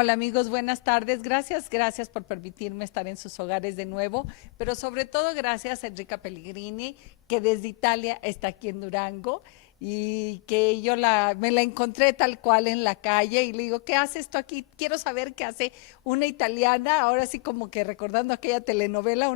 Hola amigos, buenas tardes. Gracias por permitirme estar en sus hogares de nuevo, pero sobre todo gracias a Enrica Pellegrini, que desde Italia está aquí en Durango y que me la encontré tal cual en la calle y le digo, ¿qué hace esto aquí? Quiero saber qué hace una italiana, ahora sí como que recordando aquella telenovela,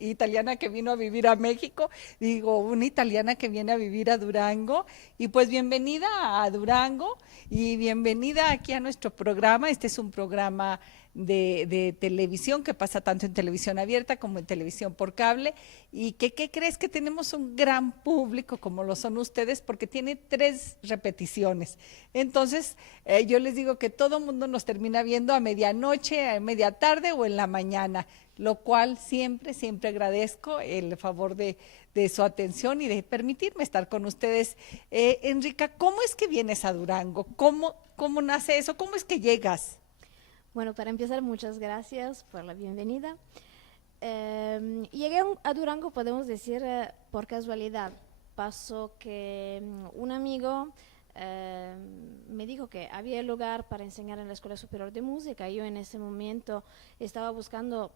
italiana que vino a vivir a México, digo, una italiana que viene a vivir a Durango y pues bienvenida a Durango. Y bienvenida aquí a nuestro programa. Este es un programa de televisión que pasa tanto en televisión abierta como en televisión por cable. ¿Y qué crees? Que tenemos un gran público como lo son ustedes porque tiene 3 repeticiones. Entonces, yo les digo que todo el mundo nos termina viendo a medianoche, a media tarde o en la mañana, lo cual siempre agradezco el favor de su atención y de permitirme estar con ustedes. Enrica, ¿cómo es que vienes a Durango? ¿Cómo nace eso? ¿Cómo es que llegas? Bueno, para empezar, muchas gracias por la bienvenida. Llegué a Durango, podemos decir, por casualidad. Pasó que un amigo me dijo que había lugar para enseñar en la Escuela Superior de Música. Yo en ese momento estaba buscando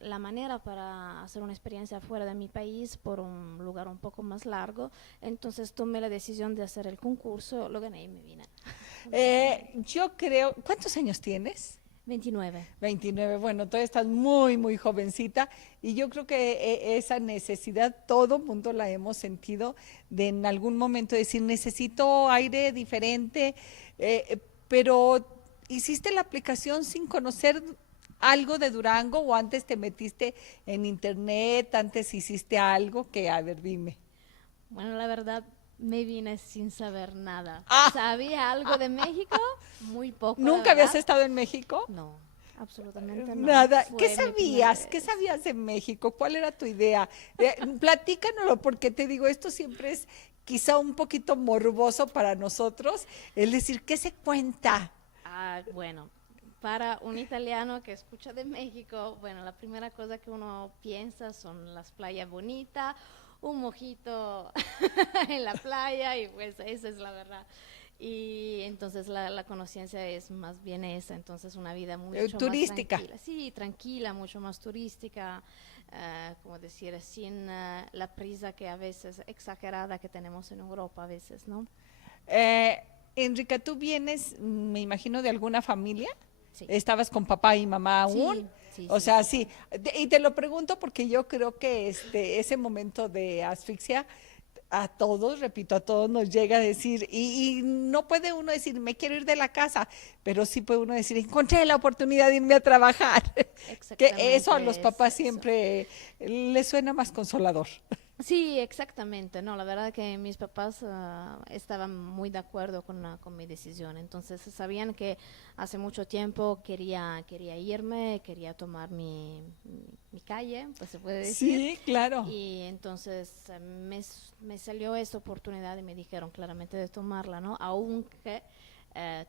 la manera para hacer una experiencia fuera de mi país por un lugar un poco más largo. Entonces tomé la decisión de hacer el concurso, lo gané y me vine. Yo creo, ¿cuántos años tienes? 29. 29. Bueno, todavía estás muy jovencita y yo creo que esa necesidad todo mundo la hemos sentido de en algún momento decir necesito aire diferente, pero hiciste la aplicación sin conocer algo de Durango o antes te metiste en internet, antes hiciste algo que, a ver, dime. Bueno, la verdad, me vine sin saber nada. Ah, ¿Sabía algo de México? Muy poco, la ¿nunca habías verdad. estado en México? No, absolutamente no. Nada. ¿Qué Fue mi primera sabías? ¿Qué vez. sabías de México? ¿Cuál era tu idea? Platícanoslo, porque te digo, esto siempre es quizá un poquito morboso para nosotros, es decir, ¿qué se cuenta? Bueno, para un italiano que escucha de México, bueno, la primera cosa que uno piensa son las playas bonitas, un mojito en la playa y pues esa es la verdad. Y entonces la conciencia es más bien esa, entonces una vida mucho más Turística. tranquila. Sí, tranquila, mucho más turística, como decir, sin la prisa que a veces exagerada que tenemos en Europa a veces, ¿no? Eh, Enrica, tú vienes, me imagino, de alguna familia. Sí, ¿Estabas con papá y mamá aún? sí, sí, O sí, sea, sí. sí. Y te lo pregunto porque yo creo que ese momento de asfixia a todos, repito, a todos nos llega a decir, y no puede uno decir, me quiero ir de la casa, pero sí puede uno decir, encontré la oportunidad de irme a trabajar. Que eso a los Exactamente es papás eso. siempre les suena más consolador. Sí, exactamente. No, la verdad que mis papás estaban muy de acuerdo con mi decisión. Entonces sabían que hace mucho tiempo quería irme, quería tomar mi calle, pues se puede decir. Sí, claro. Y entonces me salió esta oportunidad y me dijeron claramente de tomarla, ¿no? Aunque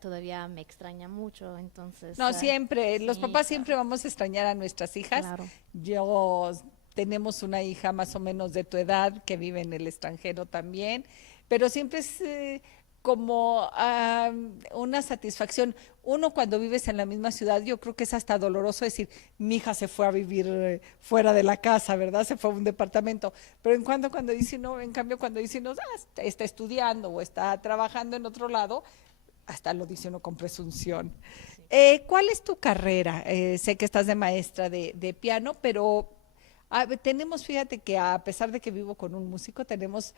todavía me extraña mucho. Entonces, No, siempre, los sí, papás claro, siempre vamos a extrañar a nuestras hijas. claro. Yo tenemos una hija más o menos de tu edad que vive en el extranjero también, pero siempre es como una satisfacción. Uno cuando vives en la misma ciudad, yo creo que es hasta doloroso decir, mi hija se fue a vivir fuera de la casa, ¿verdad? Se fue a un departamento. Pero cuando dice uno, en cambio, cuando dice uno, está estudiando o está trabajando en otro lado, hasta lo dice uno con presunción. Sí. ¿Cuál es tu carrera? Sé que estás de maestra de piano, pero tenemos, fíjate que a pesar de que vivo con un músico, tenemos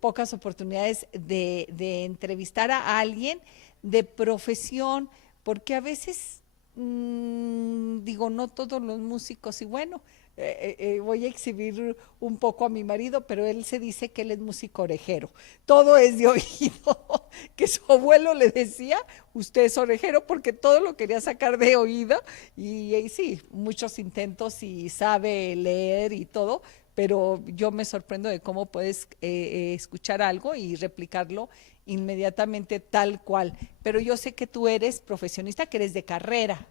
pocas oportunidades de entrevistar a alguien de profesión, porque a veces, digo, no todos los músicos, y bueno, voy a exhibir un poco a mi marido, pero él se dice que él es músico orejero. Todo es de oído, que su abuelo le decía, usted es orejero, porque todo lo quería sacar de oído, y sí, muchos intentos y sabe leer y todo, pero yo me sorprendo de cómo puedes escuchar algo y replicarlo inmediatamente tal cual. Pero yo sé que tú eres profesionista, que eres de carrera.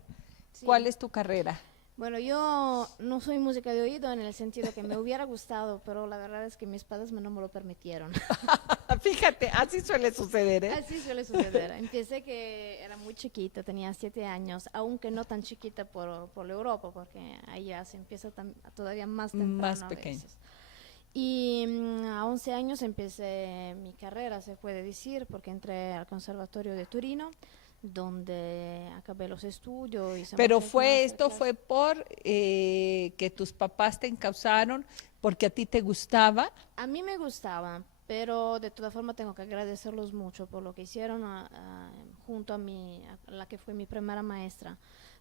¿Cuál Sí. es tu carrera? Bueno, yo no soy música de oído en el sentido que me hubiera gustado, pero la verdad es que mis padres no me lo permitieron. Fíjate, así suele suceder, ¿eh? Así suele suceder. Empecé que era muy chiquita, tenía 7 años, aunque no tan chiquita por Europa, porque ahí ya se empieza todavía más Más temprano a pequeño. veces. Y a 11 años empecé mi carrera, se puede decir, porque entré al Conservatorio de Turino, donde acabé los estudios, hice Pero muchas fue, esto masterclass. fue por que tus papás te encausaron, porque a ti te gustaba. A mí me gustaba, pero de todas formas tengo que agradecerlos mucho por lo que hicieron junto a la que fue mi primera maestra,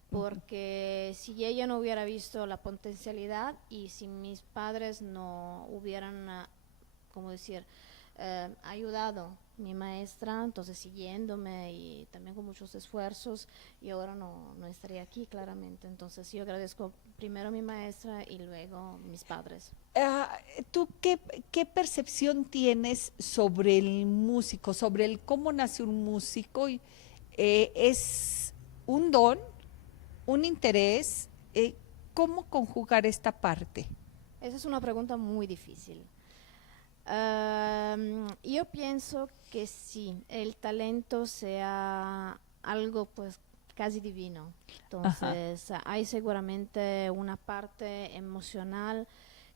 porque si ella no hubiera visto la potencialidad y si mis padres no hubieran, como decir, ayudado mi maestra, entonces siguiéndome y también con muchos esfuerzos, y ahora no estaría aquí claramente. Entonces yo agradezco primero a mi maestra y luego mis padres. Ah, ¿tú qué percepción tienes sobre el músico, sobre el cómo nace un músico? ¿Es un don, un interés? ¿Cómo conjugar esta parte? Esa es una pregunta muy difícil. Yo pienso que sí, el talento sea algo pues casi divino. Ajá. Entonces, hay seguramente una parte emocional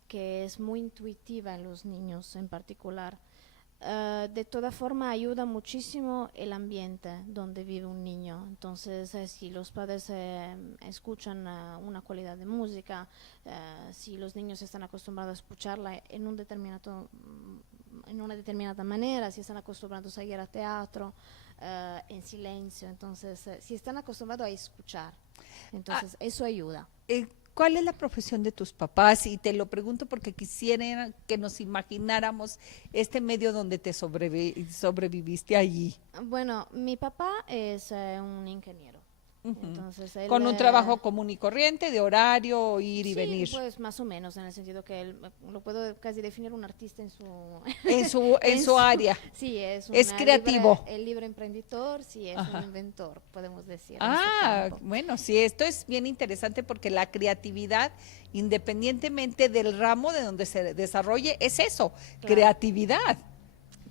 que es muy intuitiva en los niños en particular. De toda forma ayuda muchísimo el ambiente donde vive un niño. Entonces, si los padres escuchan una cualidad de música, si los niños están acostumbrados a escucharla en una determinada manera, si están acostumbrados a ir a teatro en silencio, entonces, si están acostumbrados a escuchar, Ah, entonces eso ayuda. ¿Cuál es la profesión de tus papás? Y te lo pregunto porque quisiera que nos imagináramos este medio donde te sobreviviste allí. Bueno, mi papá es un ingeniero. Ujú. Entonces él, Con un trabajo común y corriente, de horario, ir y sí, venir. pues más o menos en el sentido que él lo puedo casi definir un artista en su, En en su su, área. sí, es Es creativo. el libre emprendedor, sí, es un Ajá. inventor, podemos decir, en su Ah, campo. bueno, sí, esto es bien interesante porque la creatividad, independientemente del ramo de donde se desarrolle, es eso, Claro, creatividad.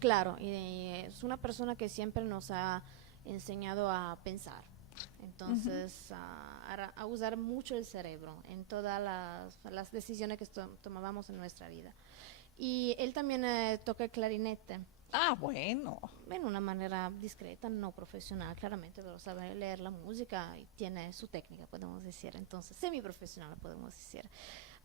claro, y es una persona que siempre nos ha enseñado a pensar. Entonces, a usar mucho el cerebro en todas las decisiones que tomábamos en nuestra vida. Y él también toca el clarinete Ah, bueno. en una manera discreta, no profesional, claramente, pero sabe leer la música y tiene su técnica, podemos decir. Entonces, semi-profesional, podemos decir.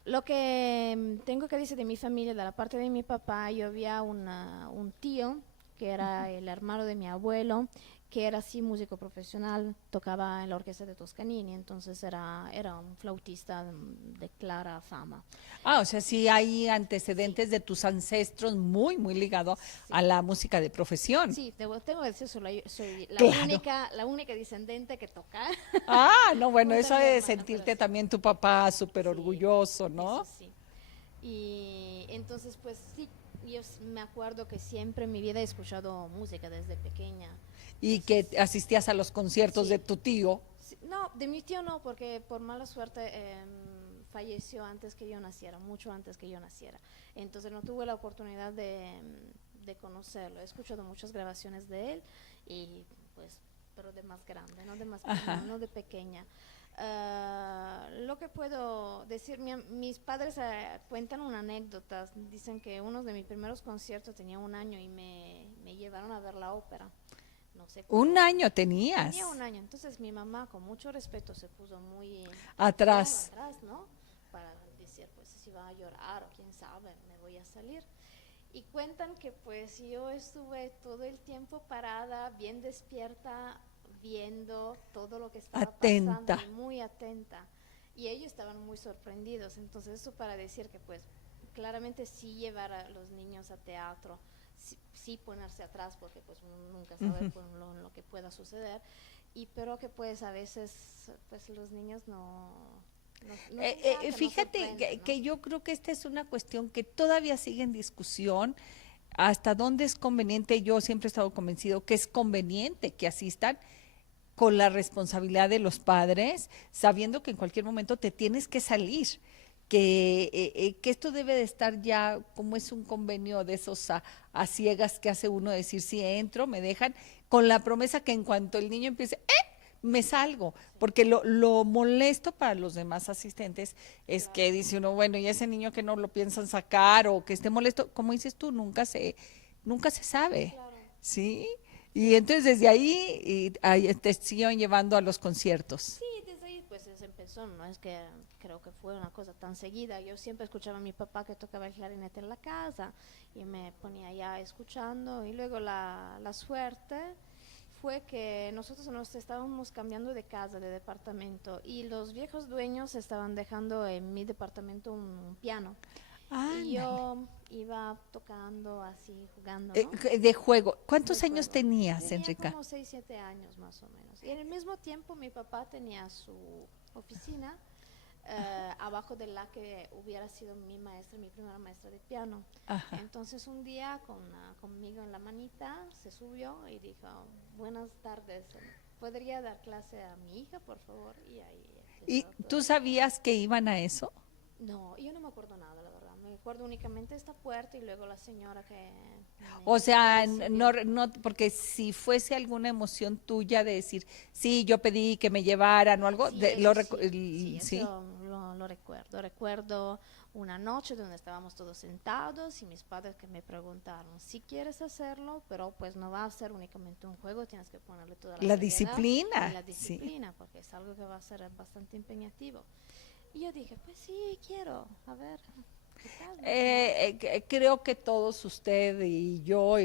Lo que tengo que decir de mi familia, de la parte de mi papá, yo había un tío que era el hermano de mi abuelo, que era así músico profesional, tocaba en la orquesta de Toscanini, entonces era un flautista de clara fama. Ah, o sea, sí hay Sí, antecedentes de tus ancestros muy, muy ligado a sí. la música de profesión. Sí, tengo que decir, soy Claro. la única descendente que toca, Ah, no, bueno, junto a eso mi de hermana, pero sentirte sí, también tu papá súper sí, orgulloso, eso ¿no? sí. Y entonces, pues sí, me acuerdo que siempre en mi vida he escuchado música desde pequeña. Y que Entonces, asistías a los conciertos de sí, tu tío. sí, no, de mi tío no, porque por mala suerte falleció antes que yo naciera, mucho antes que yo naciera. Entonces no tuve la oportunidad de conocerlo. He escuchado muchas grabaciones de él y pues, pero de más grande, no de más pequeña, Ajá. no de pequeña. Lo que puedo decir, mis padres cuentan una anécdota. Dicen que uno de mis primeros conciertos tenía 1 año y me llevaron a ver la ópera. No sé Un cómo. año Tenía tenías 1 año. Entonces mi mamá, con mucho respeto, se puso muy, bueno, atrás. atrás, ¿no? Para decir, pues, si va a llorar o quién sabe, me voy a salir. Y cuentan que pues yo estuve todo el tiempo parada, bien despierta, viendo todo lo que estaba pasando Atenta. y muy atenta. Y ellos estaban muy sorprendidos. Entonces eso para decir que pues claramente sí llevar a los niños a teatro, sí, sí ponerse atrás porque pues uno nunca sabe Ujú. pues, lo que pueda suceder. Y pero que pues a veces pues los niños no se engantan, no Fíjate sorprenden, ¿no? que yo creo que esta es una cuestión que todavía sigue en discusión. Hasta dónde es conveniente, yo siempre he estado convencido que es conveniente que asistan con la responsabilidad de los padres, sabiendo que en cualquier momento te tienes que salir, que esto debe de estar ya, como es un convenio de esos a ciegas que hace uno, decir, si entro, me dejan, con la promesa que en cuanto el niño empiece, me salgo, porque lo molesto para los demás asistentes es que dice uno, bueno, y ese niño que no lo piensan sacar o que esté molesto, como dices tú, nunca se sabe, Claro. ¿sí? Y entonces desde ahí te siguen llevando a los conciertos. Sí, desde ahí pues se empezó, no es que creo que fue una cosa tan seguida. Yo siempre escuchaba a mi papá que tocaba el clarinete en la casa y me ponía ya escuchando y luego la suerte fue que nosotros nos estábamos cambiando de casa, de departamento y los viejos dueños estaban dejando en mi departamento un piano. Y Ándale. yo iba tocando así, jugando, ¿no? De juego. De ¿Cuántos años juego. tenías, Tenía Enrica? como 6 7 años más o menos. Y en el mismo tiempo mi papá tenía su oficina abajo de la que hubiera sido mi maestra, mi primera maestra de piano. Ajá. Entonces un día conmigo en la manita se subió y dijo, buenas tardes, ¿podría dar clase a mi hija, por favor? Y ahí ¿Y empezó tú todo. sabías que iban a eso? No, yo no me acuerdo nada, la verdad. Me acuerdo únicamente esta puerta y luego la señora que O sea, me recibió. no, porque si fuese alguna emoción tuya de decir, sí, yo pedí que me llevaran o algo, Sí, eso sí, sí. eso lo recuerdo. Recuerdo una noche donde estábamos todos sentados y mis padres que me preguntaron si quieres hacerlo, pero pues no va a ser únicamente un juego, tienes que ponerle toda la La seriedad y disciplina, la sí. disciplina, porque es algo que va a ser bastante empeñativo. Y yo dije, pues sí, quiero, a ver, ¿qué tal? ¿No? Creo que todos usted y yo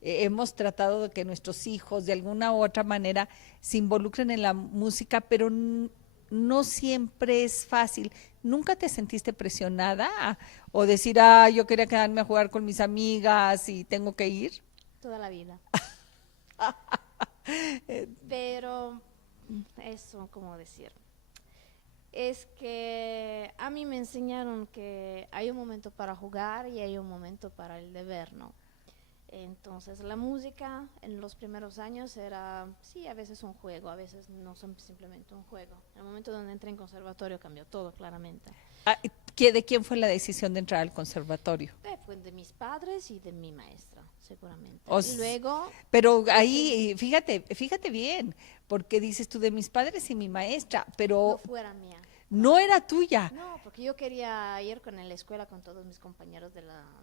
hemos tratado de que nuestros hijos de alguna u otra manera se involucren en la música, pero no siempre es fácil. ¿Nunca te sentiste presionada o decir, ah, yo quería quedarme a jugar con mis amigas y tengo que ir? Toda la vida. Pero eso, ¿cómo decir? Es que a mí me enseñaron que hay un momento para jugar y hay un momento para el deber, ¿no? Entonces la música en los primeros años era, sí, a veces un juego, a veces no son simplemente un juego. En el momento donde entré en conservatorio cambió todo, claramente. Ah, ¿de quién fue la decisión de entrar al conservatorio? Fue de mis padres y de mi maestra, seguramente. O s- Luego, pero ese ahí, fíjate bien, porque dices tú de mis padres y mi maestra, no pero fuera mía. no era tuya. No, porque yo quería ir con la escuela con todos mis compañeros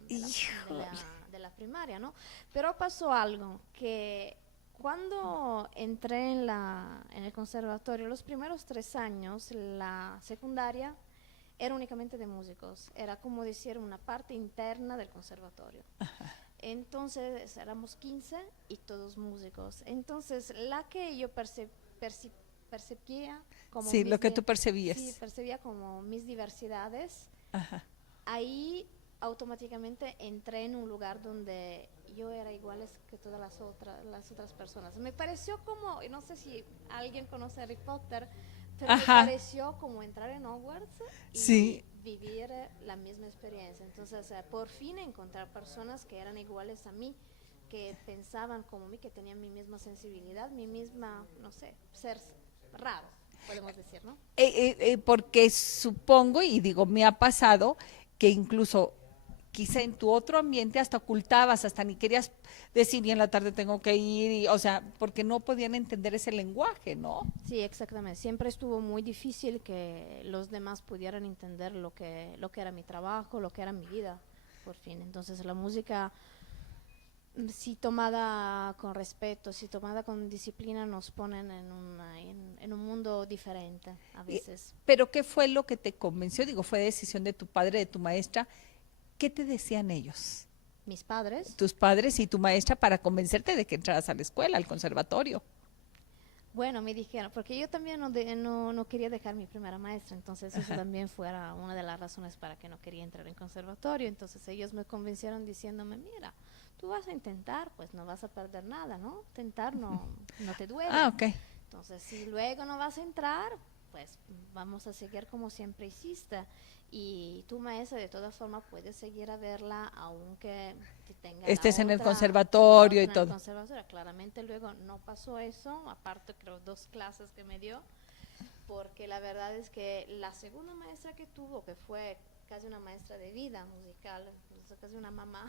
Híjole. de la primaria, ¿no? Pero pasó algo que cuando entré en el conservatorio, los primeros 3 años, la secundaria era únicamente de músicos, era como decir una parte interna del conservatorio. Entonces éramos 15 y todos músicos. Entonces la que yo percibía como Sí, lo que tú sí, percibías. percibía como mis diversidades, Ajá. ahí automáticamente entré en un lugar donde yo era igual que todas las otras personas. Me pareció como, y no sé si alguien conoce Harry Potter, pero me Ajá. pareció como entrar en Hogwarts y Sí. vivir la misma experiencia. Entonces, por fin encontrar personas que eran iguales a mí, que pensaban como mí, que tenían mi misma sensibilidad, mi misma, no sé, ser raro, podemos decir, ¿no? Porque supongo, y digo, me ha pasado que incluso quizá en tu otro ambiente hasta ocultabas, hasta ni querías decir y en la tarde tengo que ir, o sea, porque no podían entender ese lenguaje, ¿no? Sí, exactamente. Siempre estuvo muy difícil que los demás pudieran entender lo que era mi trabajo, lo que era mi vida, por fin. Entonces la música, si tomada con respeto, si tomada con disciplina, nos ponen en un mundo diferente a Y- veces. Pero ¿qué fue lo que te convenció? Digo, fue decisión de tu padre, de tu maestra. ¿Qué te decían ellos, Mis padres, tus padres y tu maestra, para convencerte de que entraras a la escuela, al conservatorio? bueno, me dijeron, porque yo también no quería dejar mi primera maestra, entonces eso también fuera una de las razones para que no quería entrar en conservatorio. Entonces ellos me convencieron diciéndome, mira, tú vas a intentar, pues no vas a perder nada, ¿no? Tentar no te Ah, duele. ok. Entonces, si luego no vas a entrar, pues vamos a seguir como siempre hiciste. Y tu maestra de todas formas puedes seguir a verla aunque tenga Estés en el la conservatorio otra y en el todo. conservatorio. Claramente luego no pasó eso, aparte creo 2 clases que me dio, porque la verdad es que la segunda maestra que tuvo, que fue casi una maestra de vida musical, casi una mamá,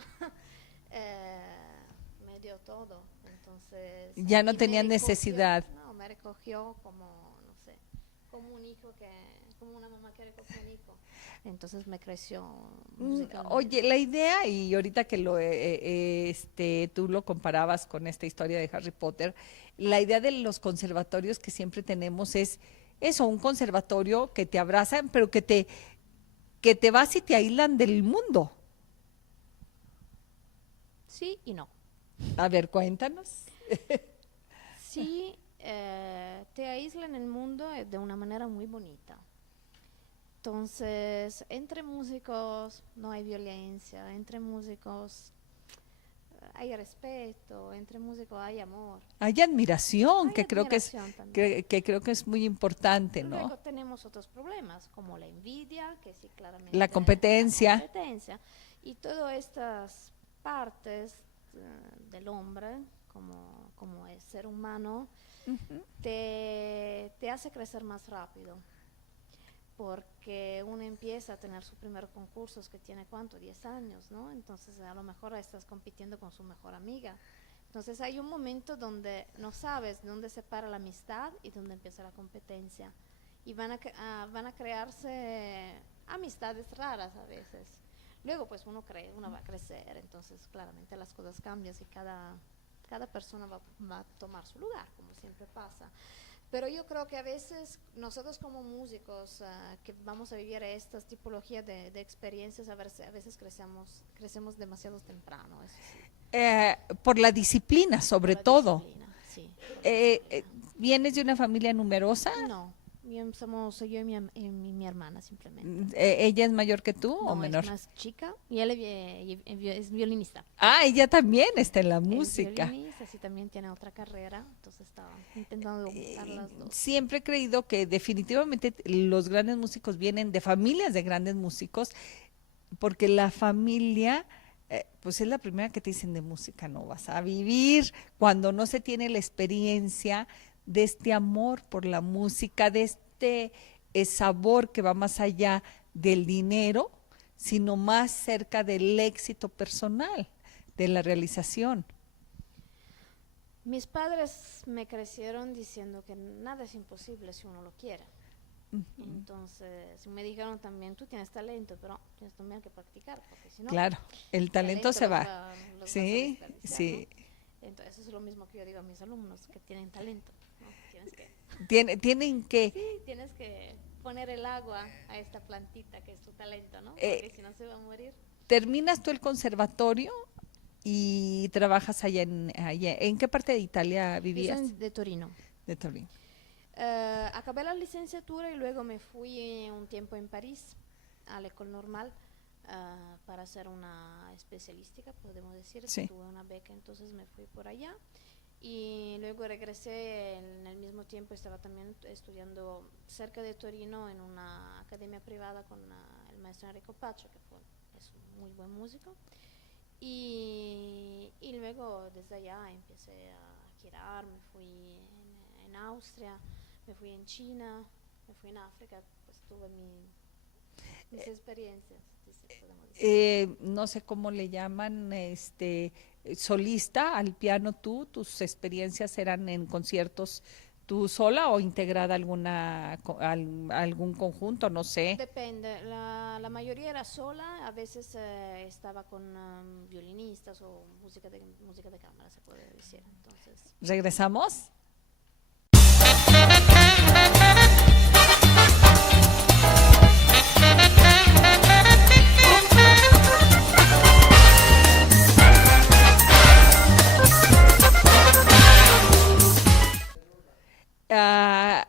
me dio todo. Entonces, Ya no y tenía necesidad. no, me recogió como, no sé, como un hijo como una mamá que recogió un hijo. Entonces me creció musicalmente. Oye, la idea, y ahorita que tú lo comparabas con esta historia de Harry Potter, la idea de los conservatorios que siempre tenemos es eso, un conservatorio que te abrazan, pero que te vas y te aíslan del mundo. Sí y no. A ver, cuéntanos. Sí, te aísla en el mundo de una manera muy bonita. Entonces, entre músicos no hay violencia, entre músicos hay respeto, entre músicos hay amor. Hay admiración, Hay que creo que admiración también. que creo que es muy importante, Luego ¿no? tenemos otros problemas, como la envidia, que sí, claramente La competencia. la competencia, y todas estas partes del hombre, como es ser humano, te hace crecer más rápido. Porque uno empieza a tener sus primeros concursos que tiene, ¿cuánto? 10 años, ¿no? Entonces a lo mejor estás compitiendo con su mejor amiga. Entonces hay un momento donde no sabes dónde se para la amistad y dónde empieza la competencia. Y van a crearse amistades raras a veces. Luego pues uno va a crecer, entonces claramente las cosas cambian y cada persona va a tomar su lugar, como siempre pasa. Pero yo creo que a veces nosotros como músicos que vamos a vivir estas tipologías de experiencias, a veces crecemos demasiado temprano. Eso sí. Por la disciplina, sobre Por la todo. disciplina, sí, por la Eh, disciplina. ¿Vienes de una familia numerosa? No, somos yo y mi hermana simplemente. ¿Ella es mayor que tú o No, es menor? más chica y él es violinista. Ah, ella también está en la Es música. violinista, sí, también tiene otra carrera, entonces estaba intentando juntar las dos. Siempre he creído que definitivamente los grandes músicos vienen de familias de grandes músicos, porque la familia, pues es la primera que te dicen de música no vas a vivir cuando no se tiene la experiencia de este amor por la música, de este sabor que va más allá del dinero, sino más cerca del éxito personal, de la realización. Mis padres me crecieron diciendo que nada es imposible si uno lo quiere. Entonces me dijeron también, tú tienes talento, pero tienes también que practicar, porque si no, Claro, el talento se va. los Sí, vas a desperdiciar, sí. ¿no? Entonces eso es lo mismo que yo digo a mis alumnos, que tienen talento, ¿no? Tienen que, Sí, tienes que poner el agua a esta plantita que es tu talento, ¿no? eh, Porque si no se va a morir. terminas tú el conservatorio y trabajas ¿en qué parte de Italia Yo vivías? soy de Torino. De Torino. Acabé la licenciatura y luego me fui un tiempo en París, a la École Normale, para hacer una especialística, podemos decir. Sí. Tuve una beca, entonces me fui por allá. Y luego regresé en el mismo tiempo, estaba también estudiando cerca de Torino en una academia privada con el maestro Enrico Pacho, es un muy buen músico. Y luego desde allá empecé a girar, me fui en Austria, me fui en China, me fui en África, pues tuve mis experiencias, podemos decir. No sé cómo le llaman, solista al piano tú, tus experiencias eran en conciertos tú sola o integrada algún conjunto, no sé. Depende, la mayoría era sola, a veces estaba con violinistas o música de cámara, se puede decir. Entonces, ¿Regresamos? Ah,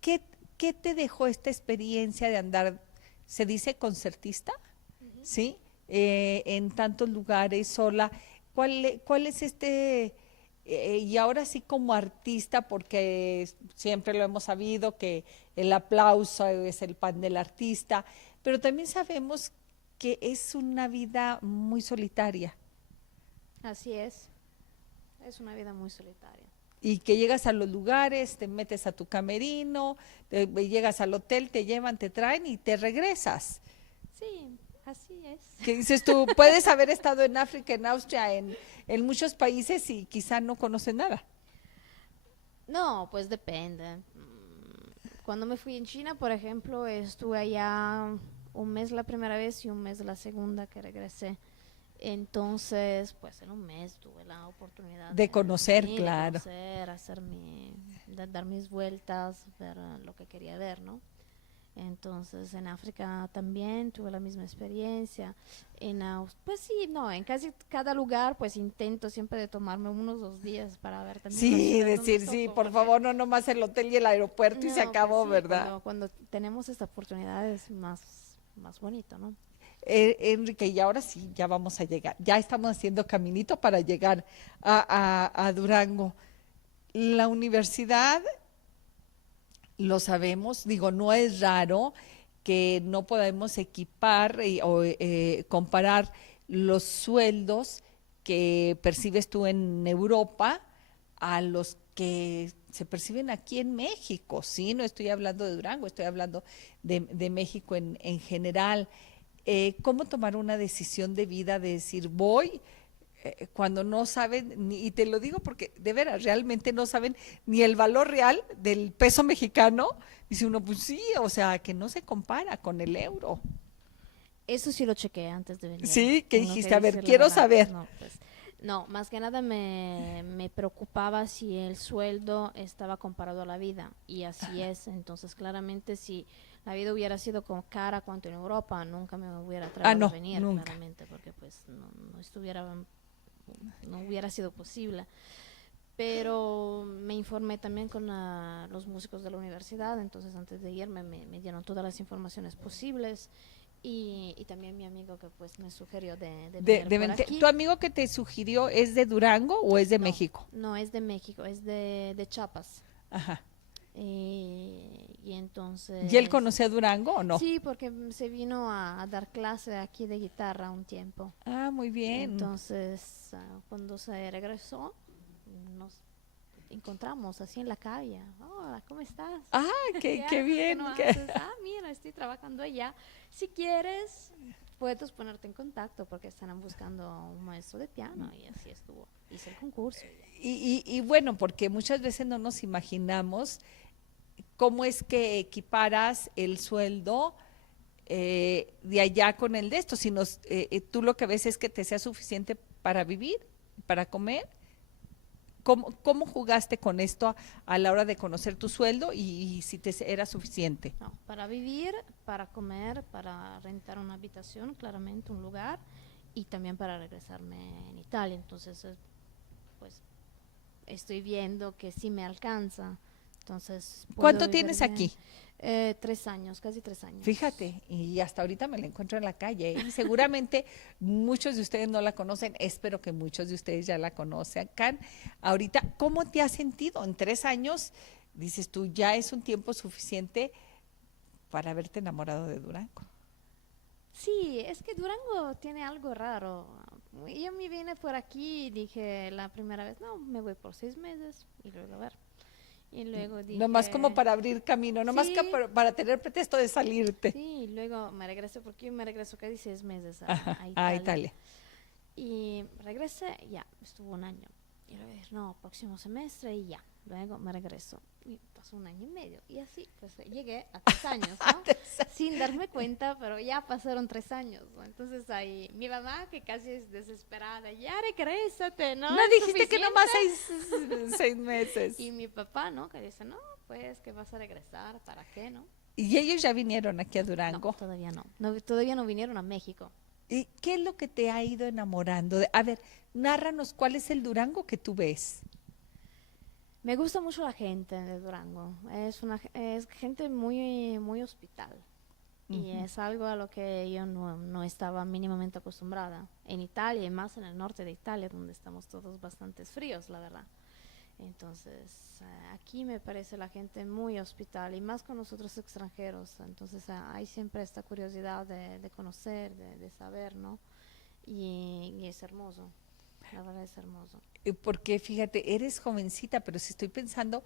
¿qué te dejó esta experiencia de andar, se dice concertista? ¿Sí? En tantos lugares sola. ¿Cuál es y ahora sí como artista, porque siempre lo hemos sabido que el aplauso es el pan del artista, pero también sabemos que es una vida muy solitaria Así es una vida muy solitaria. y que llegas a los lugares, te metes a tu camerino, llegas al hotel, te llevan, te traen y te regresas. Sí, así es. Que dices tú, puedes haber estado en África, en Austria, en muchos países y quizá no conoces nada. No, pues depende. Cuando me fui en China, por ejemplo, estuve allá un mes la primera vez y un mes la segunda que regresé. Entonces, pues en un mes tuve la oportunidad De conocer, sí, de claro. conocer, de dar mis vueltas, ver lo que quería ver, ¿no? Entonces, en África también tuve la misma experiencia. Pues sí, no, en casi cada lugar, pues intento siempre de tomarme unos 2 días para ver también la Sí, ciudad donde decir, sí, toco, por porque favor, no nomás el hotel y el aeropuerto y se no, pues acabó, sí, ¿verdad? cuando tenemos esta oportunidad es más bonito, ¿no? Enrique, y ahora sí, ya vamos a llegar, ya estamos haciendo caminito para llegar a Durango. La universidad, lo sabemos, digo, no es raro que no podemos equipar o comparar los sueldos que percibes tú en Europa a los que se perciben aquí en México, ¿sí? No estoy hablando de Durango, estoy hablando de México en general. ¿Cómo tomar una decisión de vida de decir voy cuando no saben, y te lo digo porque de veras, realmente no saben ni el valor real del peso mexicano? Dice uno, pues sí, o sea, que no se compara con el euro. Eso sí lo chequeé antes de venir, Sí, que tengo que dijiste, a ver, decir la quiero verdad. saber. No, pues, no, más que nada me preocupaba si el sueldo estaba comparado a la vida, y así es. Entonces, claramente, si la vida hubiera sido como cara cuanto en Europa, nunca me hubiera Ah, atrevido a no, venir, nunca. claramente, porque pues no hubiera sido posible. Pero me informé también con los músicos de la universidad, entonces antes de irme me dieron todas las informaciones posibles, y también mi amigo que pues me sugirió de venir por ¿Tu aquí. amigo que te sugirió es de Durango o es de No, México? no es de México, es de Chiapas. Ajá. Y ¿Y él entonces, conoce a Durango o no? sí, porque se vino a dar clase aquí de guitarra un tiempo. Ah, muy bien. Entonces, cuando se regresó, nos encontramos así en la calle. Hola, ¿cómo estás? Ah, ¿Qué qué haces? ¿Qué bien. no haces? Ah, mira, estoy trabajando allá. Si quieres, puedes ponerte en contacto porque están buscando un maestro de piano, y así estuvo. Hice el concurso. Y bueno, porque muchas veces no nos imaginamos cómo es que equiparas el sueldo de allá con el de esto, sino tú lo que ves es que te sea suficiente para vivir, para comer. ¿Cómo jugaste con esto a la hora de conocer tu sueldo y si te era suficiente? No, para vivir, para comer, para rentar una habitación, claramente un lugar, y también para regresarme en Italia. Entonces, pues estoy viendo que sí me alcanza. Entonces, puedo ¿Cuánto vivir tienes bien. aquí? 3 años, casi 3 años. Fíjate, y hasta ahorita me la encuentro en la calle, ¿eh? Y seguramente muchos de ustedes no la conocen, espero que muchos de ustedes ya la conozcan. Ahorita, ¿cómo te has sentido? En 3 años, dices tú, ya es un tiempo suficiente para haberte enamorado de Durango. Sí, es que Durango tiene algo raro. Yo me vine por aquí y dije la primera vez, no, me voy por 6 meses y luego a ver. Y luego Nomás como dije, para abrir camino, nomás que sí, para tener pretexto de salirte. sí, luego me regresé porque yo me regreso casi 6 meses Ajá, a a Italia. Italia. Y regresé, ya, estuvo un año. Y luego dije, no, próximo semestre y ya. Luego me regreso. Y pasó un año y medio. Y así, pues llegué a 3 años, ¿no? Sin darme cuenta, pero ya pasaron 3 años, ¿no? Entonces ahí, mi mamá, que casi es desesperada, ya regrésate, ¿no? No ¿Es dijiste que suficiente? nomás 6 meses. Y mi papá, ¿no? Que dice, no, pues que vas a regresar, ¿para qué, no? Y ellos ya vinieron aquí a No, Durango. todavía no. Todavía no vinieron a México. ¿Y qué es lo que te ha ido enamorando? A ver, nárranos cuál es el Durango que tú ves. Me gusta mucho la gente de Durango. Es gente muy, muy hospital. Y Ujú. es algo a lo que yo no estaba mínimamente acostumbrada. En Italia y más en el norte de Italia, donde estamos todos bastante fríos, la verdad. Entonces, aquí me parece la gente muy hospital y más con nosotros extranjeros. Entonces, hay siempre esta curiosidad de conocer, de saber, ¿no? Y es hermoso, la verdad es hermoso. Porque fíjate, eres jovencita, pero si estoy pensando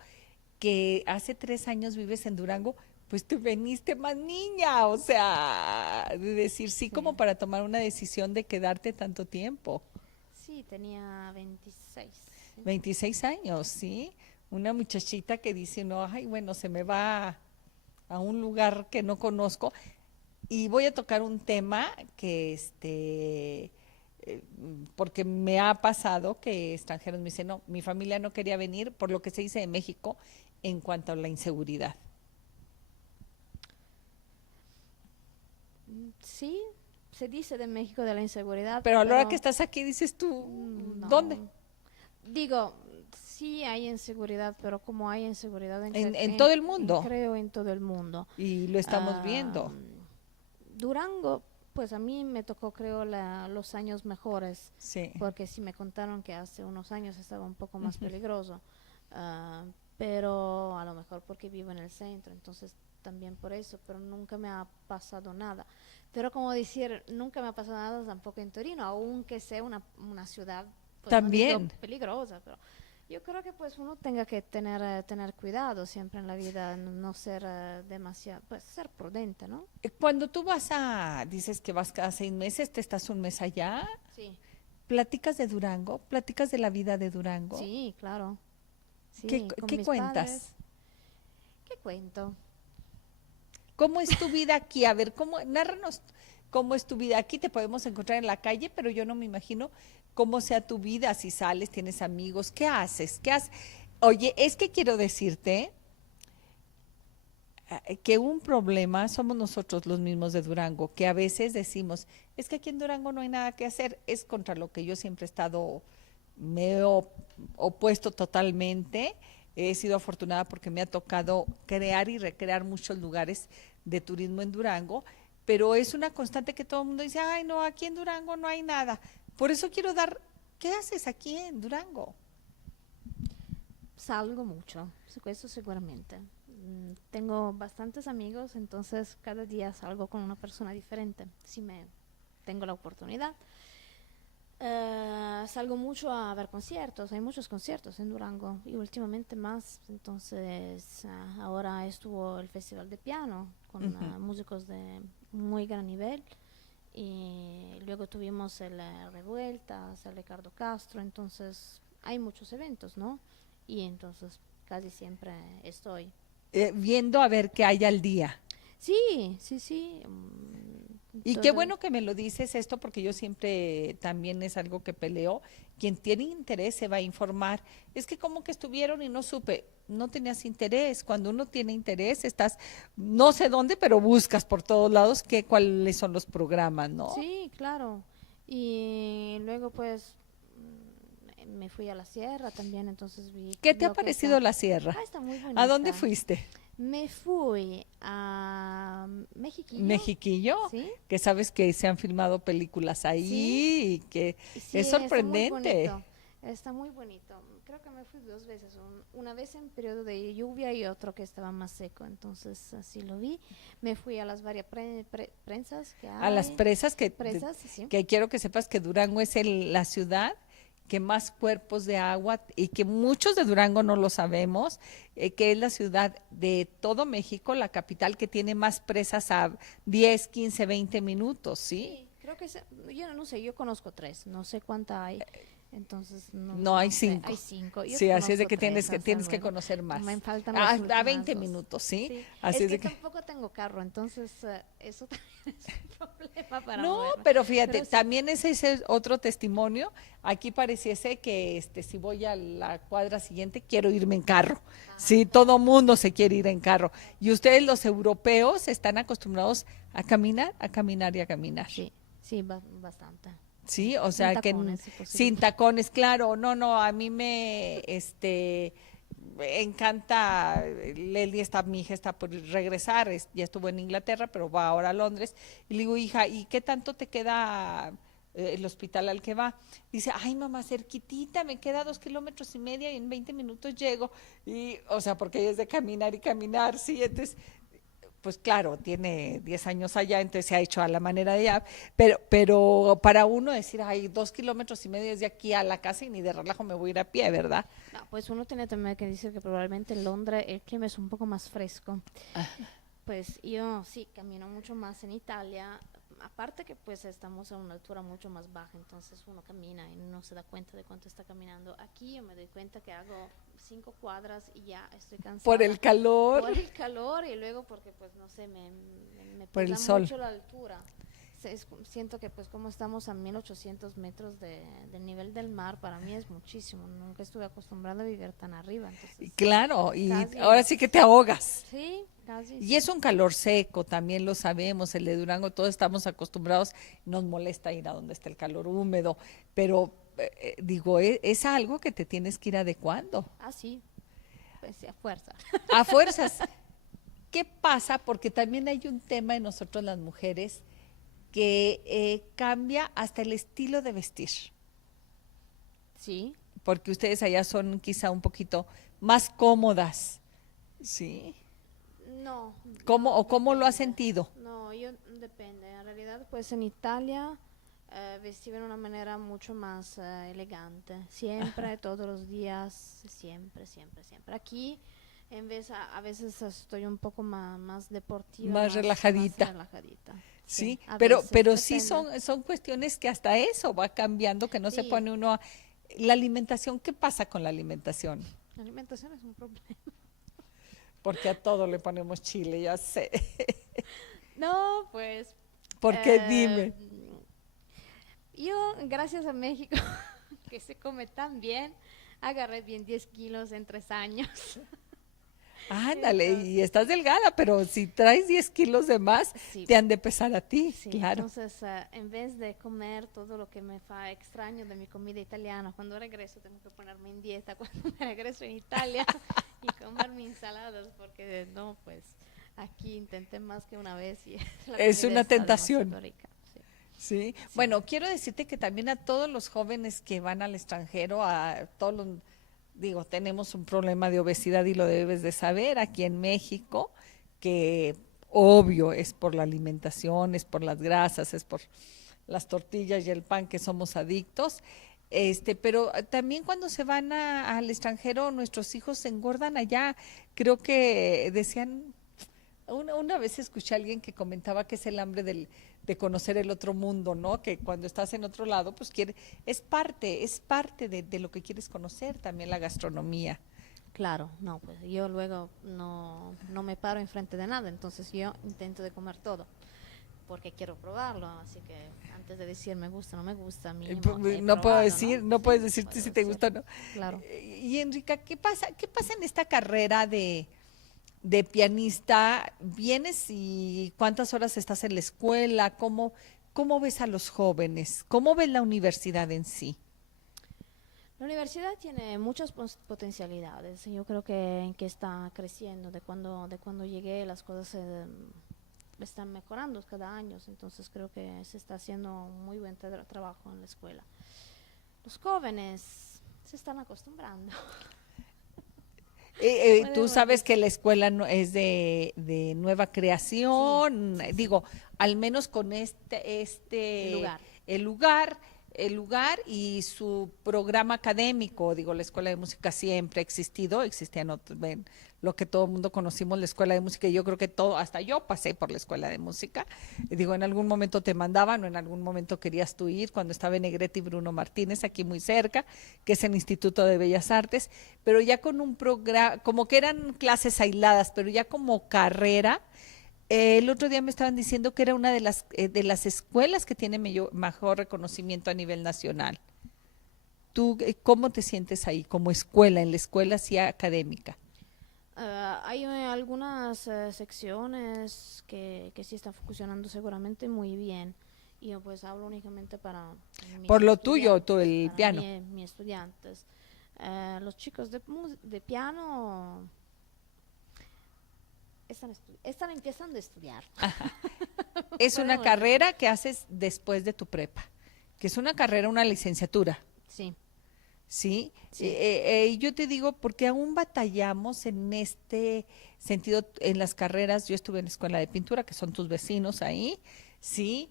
que hace 3 años vives en Durango, pues tú veniste más niña, o sea, de decir sí Sí, como para tomar una decisión de quedarte tanto tiempo. sí, tenía 26. Sí. 26 años, ¿sí? Una muchachita que dice, no, ay, bueno, se me va a un lugar que no conozco y voy a tocar un tema que, porque me ha pasado que extranjeros me dicen, no, mi familia no quería venir por lo que se dice de México en cuanto a la inseguridad. Sí, se dice de México de la inseguridad, Pero a la hora que pero estás aquí dices tú, ¿dónde? no. Digo, sí hay inseguridad, pero como hay inseguridad En todo el mundo. creo en todo el mundo. Y lo estamos viendo. Am, Durango, pues a mí me tocó, creo, los años mejores, Sí. porque sí me contaron que hace unos años estaba un poco más peligroso. Ah, pero a lo mejor porque vivo en el centro, entonces también por eso, pero nunca me ha pasado nada. Pero como decir, nunca me ha pasado nada tampoco en Torino, aunque sea una ciudad, pues no digo También. peligrosa, pero yo creo que pues uno tenga que tener cuidado siempre en la vida, no ser demasiado, pues ser prudente, ¿no? Cuando tú dices que vas cada 6 meses, te estás un mes allá, Sí. platicas de Durango, platicas de la vida de Durango. Sí, claro. ¿Qué, Sí, con qué mis padres. cuentas? ¿Qué cuento? ¿Cómo es tu vida aquí? A ver, narranos cómo es tu vida aquí. Te podemos encontrar en la calle, pero yo no me imagino cómo sea tu vida, si sales, tienes amigos, ¿qué haces? ¿Qué haces? Oye, es que quiero decirte que un problema somos nosotros los mismos de Durango, que a veces decimos, es que aquí en Durango no hay nada que hacer, es contra lo que yo siempre he estado, me he opuesto totalmente. He sido afortunada porque me ha tocado crear y recrear muchos lugares de turismo en Durango, pero es una constante que todo el mundo dice, ay, no, aquí en Durango no hay nada. Por eso quiero ¿qué haces aquí en Durango? Salgo mucho, eso seguramente. Tengo bastantes amigos, entonces cada día salgo con una persona diferente, si me tengo la oportunidad. Salgo mucho a ver conciertos, hay muchos conciertos en Durango y últimamente más, entonces ahora estuvo el Festival de Piano con Ujú. músicos de muy gran nivel y luego tuvimos el Revueltas, el Ricardo Castro, entonces hay muchos eventos, ¿no? Y entonces casi siempre estoy. Viendo a ver qué hay al día. Sí, sí, sí. Y qué Todo. bueno que me lo dices esto porque yo siempre también es algo que peleo. Quien tiene interés se va a informar. Es que como que estuvieron y no supe, no tenías interés. Cuando uno tiene interés, estás no sé dónde, pero buscas por todos lados cuáles son los programas, ¿no? Sí, claro. Y luego pues me fui a la sierra también, entonces vi ¿Qué te ha lo que está. parecido la sierra? Está muy ¿A dónde bonita. fuiste? Me fui a Mexiquillo, Mexiquillo, ¿sí? que sabes que se han filmado películas Sí, ahí y que sí, es está muy sorprendente. bonito. Está muy bonito. Creo que me fui dos veces, una vez en periodo de lluvia y otro que estaba más seco, entonces así lo vi. Me fui a las varias prensas que A las hay. presas Presas, sí. que quiero que sepas que Durango es la ciudad que más cuerpos de agua y que muchos de Durango no lo sabemos, que es la ciudad de todo México, la capital que tiene más presas a 10, 15, 20 minutos, ¿sí? Sí, creo que yo no sé, yo conozco tres, no sé cuánta hay, entonces No, hay no sé, hay 5. cinco, yo Sí, así es de conozco que tres hasta tienes que luego, conocer me más. faltan las A últimas 20 dos. minutos, ¿sí? Sí, Así es es que de que tampoco tengo carro, entonces eso también es un problema para no, moverme, pero fíjate, pero sí, también ese es otro testimonio. Aquí pareciese que si voy a la cuadra siguiente, quiero irme en carro. Sí, todo mundo se quiere ir en carro. Y ustedes, los europeos, están acostumbrados a caminar y a caminar. sí, sí, bastante, sí, Sí, o sin sea que tacones si posible. sin tacones, claro, no, no, a mí encanta, Leli está, mi hija está por regresar, ya estuvo en Inglaterra, pero va ahora a Londres. Y le digo, hija, ¿y qué tanto te queda el hospital al que va? Dice, ay mamá, cerquitita, me queda 2,5 kilómetros y en 20 minutos llego. Y, o sea, porque ella es de caminar y caminar, sí, entonces pues claro, tiene 10 años allá, entonces se ha hecho a la manera de allá, pero para uno decir, ay, 2,5 kilómetros es de aquí a la casa y ni de relajo me voy a ir a pie, ¿verdad? No, pues uno tiene también que decir que probablemente en Londres el clima es un poco más fresco. Pues yo sí camino mucho más en Italia, aparte que pues estamos a una altura mucho más baja, entonces uno camina y no se da cuenta de cuánto está caminando. Aquí yo me doy cuenta que hago 5 cuadras y ya estoy cansada. Por el calor. Por el calor y luego porque pues no sé, me por el pesa sol. mucho la altura. Siento que pues como estamos a 1800 metros del nivel del mar, para mí es muchísimo. Nunca estuve acostumbrada a vivir tan arriba. Entonces, claro, y casi, ahora sí que te ahogas. Sí, casi. Y es un calor seco, también lo sabemos, el de Durango, todos estamos acostumbrados, nos molesta ir a donde está el calor húmedo, pero digo, es algo que te tienes que ir adecuando. Ah, sí, pues sí, a fuerza. A fuerzas. ¿Qué pasa? Porque también hay un tema en nosotros las mujeres que cambia hasta el estilo de vestir. Sí. Porque ustedes allá son quizá un poquito más cómodas, ¿sí? No. ¿Cómo, no, o cómo lo has depende. sentido? No, yo depende. En realidad, pues en Italia vestí de una manera mucho más elegante. Siempre, todos los días, siempre, siempre, siempre. Aquí, en vez, a veces estoy un poco más deportiva. Más relajadita. Más relajadita. Sí, a pero veces, sí depende. son cuestiones que hasta eso va cambiando, que no se Sí. pone uno a... La alimentación, ¿qué pasa con la alimentación? La alimentación es un problema. Porque a todo le ponemos chile, ya sé. No, pues. Porque dime. Yo, gracias a México, que se come tan bien, agarré bien 10 kilos en 3 años. Ándale, y estás delgada, pero si traes 10 kilos de más, Sí. te han de pesar a ti, Sí, claro. entonces en vez de comer todo lo que me fa extraño de mi comida italiana, cuando regreso tengo que ponerme en dieta cuando me regreso en Italia y comer mis ensaladas porque no, pues aquí intenté más que una vez y la Es comida una está tentación. demasiado rica, sí. Sí. Bueno, quiero decirte que también a todos los jóvenes que van al extranjero, a todos los, digo, tenemos un problema de obesidad y lo debes de saber aquí en México, que obvio es por la alimentación, es por las grasas, es por las tortillas y el pan que somos adictos. Pero también cuando se van al extranjero, nuestros hijos se engordan allá. Creo que decían, una vez escuché a alguien que comentaba que es el hambre de conocer el otro mundo, ¿no? Que cuando estás en otro lado, pues es parte de lo que quieres conocer, también la gastronomía. Claro, no, pues yo luego no me paro enfrente de nada, entonces yo intento de comer todo, porque quiero probarlo, así que antes de decir me gusta o no me gusta, mínimo he No puedo probado, decir, ¿no? no puedes Sí, decirte puedo si te decir, gusta o no. claro. Y Enrica, ¿qué pasa en esta carrera de pianista? ¿Vienes y cuántas horas estás en la escuela? ¿Cómo ves a los jóvenes? ¿Cómo ves la universidad en sí? La universidad tiene muchas potencialidades. Yo creo que está creciendo. De cuando llegué, las cosas están mejorando cada año. Entonces creo que se está haciendo un muy buen trabajo en la escuela. Los jóvenes se están acostumbrando. Tú sabes que la escuela es de nueva creación, Sí. digo, al menos con el lugar y su programa académico. Digo, la escuela de música siempre ha existido, existían otros, ven, lo que todo el mundo conocimos, la escuela de música, y yo creo que hasta yo pasé por la escuela de música. Y digo, en algún momento te mandaban o en algún momento querías tú ir, cuando estaba en Negrete y Bruno Martínez, aquí muy cerca, que es el Instituto de Bellas Artes, pero ya con un programa, como que eran clases aisladas, pero ya como carrera. El otro día me estaban diciendo que era una de las escuelas que tiene mejor reconocimiento a nivel nacional. ¿Tú cómo te sientes ahí como escuela, en la escuela sí académica? Hay algunas secciones que sí están funcionando seguramente muy bien. Y yo pues hablo únicamente para mis Por lo tuyo, tú estudiantes, el para piano. mis estudiantes. Los chicos de piano están empezando a estudiar. Es una Podemos decir. carrera que haces después de tu prepa, que es una carrera, una licenciatura, Sí, ¿sí? sí. Yo te digo porque aún batallamos en este sentido en las carreras. Yo estuve en la escuela de pintura, que son tus vecinos ahí, ¿sí?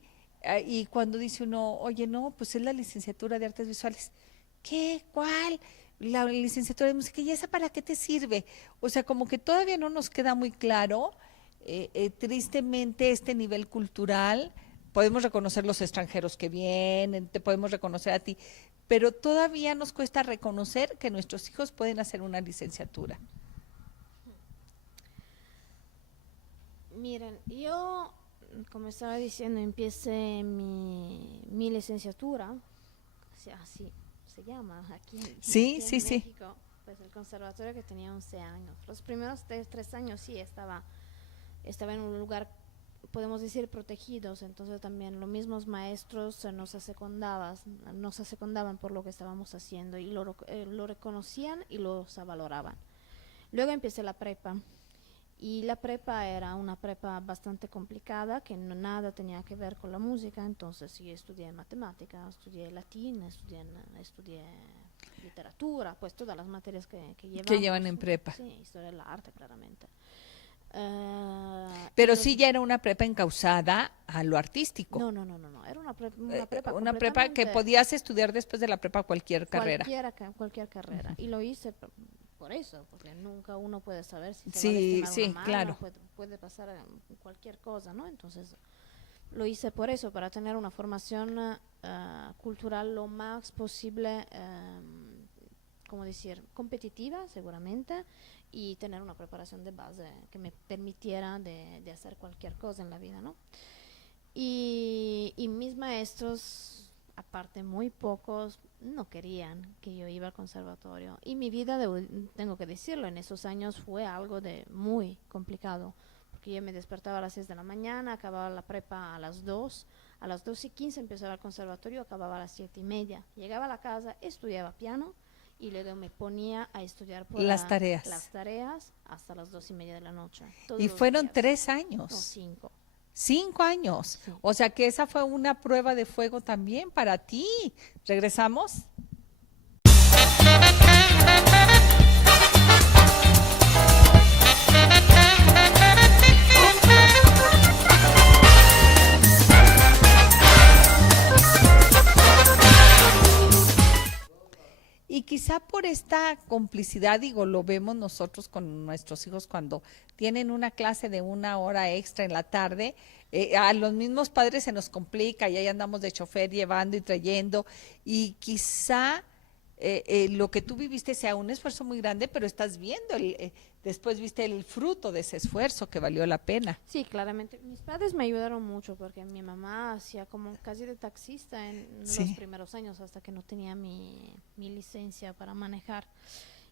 Y cuando dice uno, oye, no, pues es la licenciatura de artes visuales. ¿Qué? ¿Cuál? La licenciatura de música. ¿Y esa para qué te sirve? O sea, como que todavía no nos queda muy claro, tristemente, este nivel cultural. Podemos reconocer los extranjeros que vienen, te podemos reconocer a ti, pero todavía nos cuesta reconocer que nuestros hijos pueden hacer una licenciatura. Miren, yo, como estaba diciendo, empecé mi licenciatura, así se llama Sí, aquí sí, en sí. México, pues el conservatorio que tenía 11 años. Los primeros 3 años sí estaba en un lugar, podemos decir, protegidos, entonces también los mismos maestros nos secundaban por lo que estábamos haciendo y lo reconocían y lo valoraban. Luego empecé la prepa. Y la prepa era una prepa bastante complicada, que nada tenía que ver con la música, entonces sí estudié matemática, estudié latín, estudié literatura, pues todas las materias que Que llevamos. llevan en prepa. Sí, historia del arte, claramente. Pero sí ya era una prepa encausada a lo artístico. No, era una prepa Una prepa que completamente podías estudiar después de la prepa cualquier carrera. cualquier carrera. Y lo hice por eso, porque nunca uno puede saber si se va a Sí, lastimar sí, una mano, claro. puede pasar cualquier cosa, ¿no? Entonces lo hice por eso, para tener una formación cultural lo más posible, ¿cómo decir? Competitiva, seguramente, y tener una preparación de base que me permitiera de hacer cualquier cosa en la vida, ¿no? Y mis maestros, aparte muy pocos, no querían que yo iba al conservatorio. Y mi vida, tengo que decirlo, en esos años fue algo de muy complicado. Porque yo me despertaba a las 6 de la mañana, acababa la prepa a las 2. A las 2:15 empezaba el conservatorio, acababa a las 7:30. Llegaba a la casa, estudiaba piano y luego me ponía a estudiar Las las tareas. tareas hasta las 2:30 de la noche. Todos Y los fueron días. 3 años. No, 5. 5 años. Sí. O sea que esa fue una prueba de fuego también para ti. ¿Regresamos? Y quizá por esta complicidad, digo, lo vemos nosotros con nuestros hijos cuando tienen una clase de 1 hora extra en la tarde, a los mismos padres se nos complica y ahí andamos de chofer llevando y trayendo, y quizá lo que tú viviste sea un esfuerzo muy grande, pero estás viendo, después viste el fruto de ese esfuerzo que valió la pena. Sí, claramente. Mis padres me ayudaron mucho porque mi mamá hacía como casi de taxista en los Sí. primeros años hasta que no tenía mi licencia para manejar.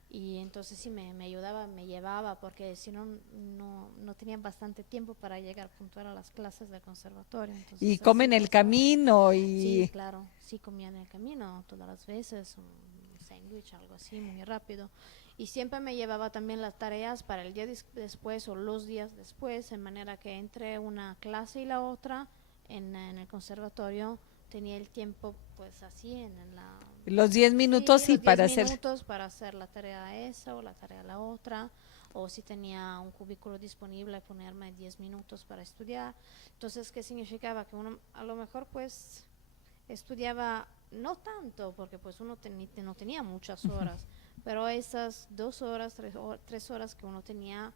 Y entonces sí me ayudaba, me llevaba porque si no, no tenían bastante tiempo para llegar puntual a las clases del conservatorio. Entonces Y así comen lo el hacía. camino Sí, y claro, sí comía en el camino todas las veces, un sándwich, algo así, muy rápido. Y siempre me llevaba también las tareas para el día después o los días después, en manera que entre una clase y la otra en el conservatorio tenía el tiempo pues así los 10 minutos sí, y los 10 para hacer. minutos para hacer la tarea esa o la tarea la otra, o si tenía un cubículo disponible ponerme 10 minutos para estudiar. Entonces, ¿qué significaba? Que uno a lo mejor pues estudiaba no tanto, porque pues uno no tenía muchas horas, pero esas 2 horas, 3 horas que uno tenía,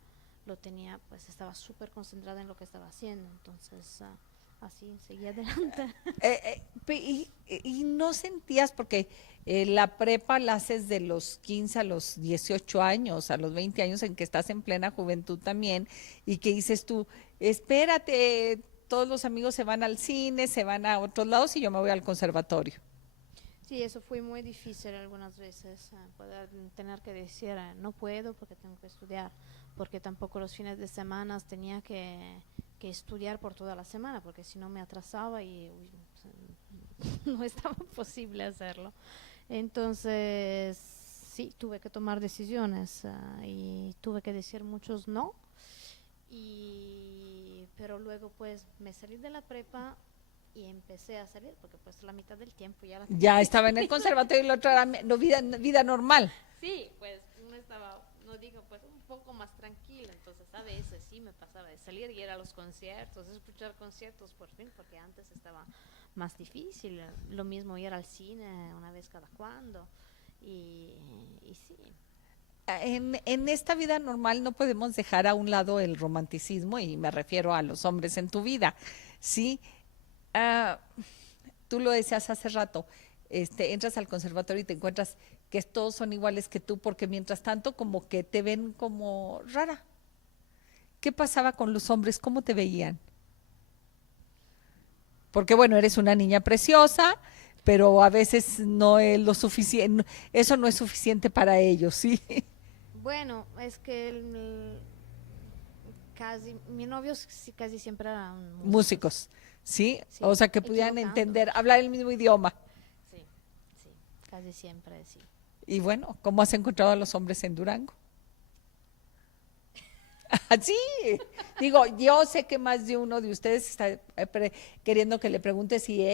pues estaba súper concentrada en lo que estaba haciendo, entonces así seguía adelante. Y no sentías, porque la prepa la haces de los 15 a los 18 años, a los 20 años en que estás en plena juventud también, y que dices tú, espérate, todos los amigos se van al cine, se van a otros lados y yo me voy al conservatorio. Sí, eso fue muy difícil algunas veces, poder tener que decir, no puedo porque tengo que estudiar, porque tampoco los fines de semana tenía que estudiar por toda la semana, porque si no me atrasaba y no estaba posible hacerlo. Entonces, sí, tuve que tomar decisiones y tuve que decir muchos no. Pero luego pues me salí de la prepa y empecé a salir porque pues la mitad del tiempo ya la tenía. Ya estaba en el conservatorio y la otra era vida normal. Sí, pues uno estaba, no digo, pues un poco más tranquila, entonces a veces sí me pasaba de salir y ir a los conciertos, escuchar conciertos por fin, porque antes estaba más difícil, lo mismo ir al cine una vez cada cuando, y sí. En esta vida normal no podemos dejar a un lado el romanticismo y me refiero a los hombres en tu vida, ¿sí? Ah, tú lo decías hace rato, entras al conservatorio y te encuentras que todos son iguales que tú porque mientras tanto como que te ven como rara. ¿Qué pasaba con los hombres? ¿Cómo te veían? Porque bueno, eres una niña preciosa, pero a veces no es lo suficiente, eso no es suficiente para ellos, ¿sí? Bueno, es que mi novio sí, casi siempre eran Músicos, ¿sí? sí, O sea, que pudieran equivocando. entender, hablar el mismo idioma. Sí, sí, casi siempre sí. Y bueno, ¿cómo has encontrado a los hombres en Durango? Sí, digo, yo sé que más de uno de ustedes está queriendo que le pregunte si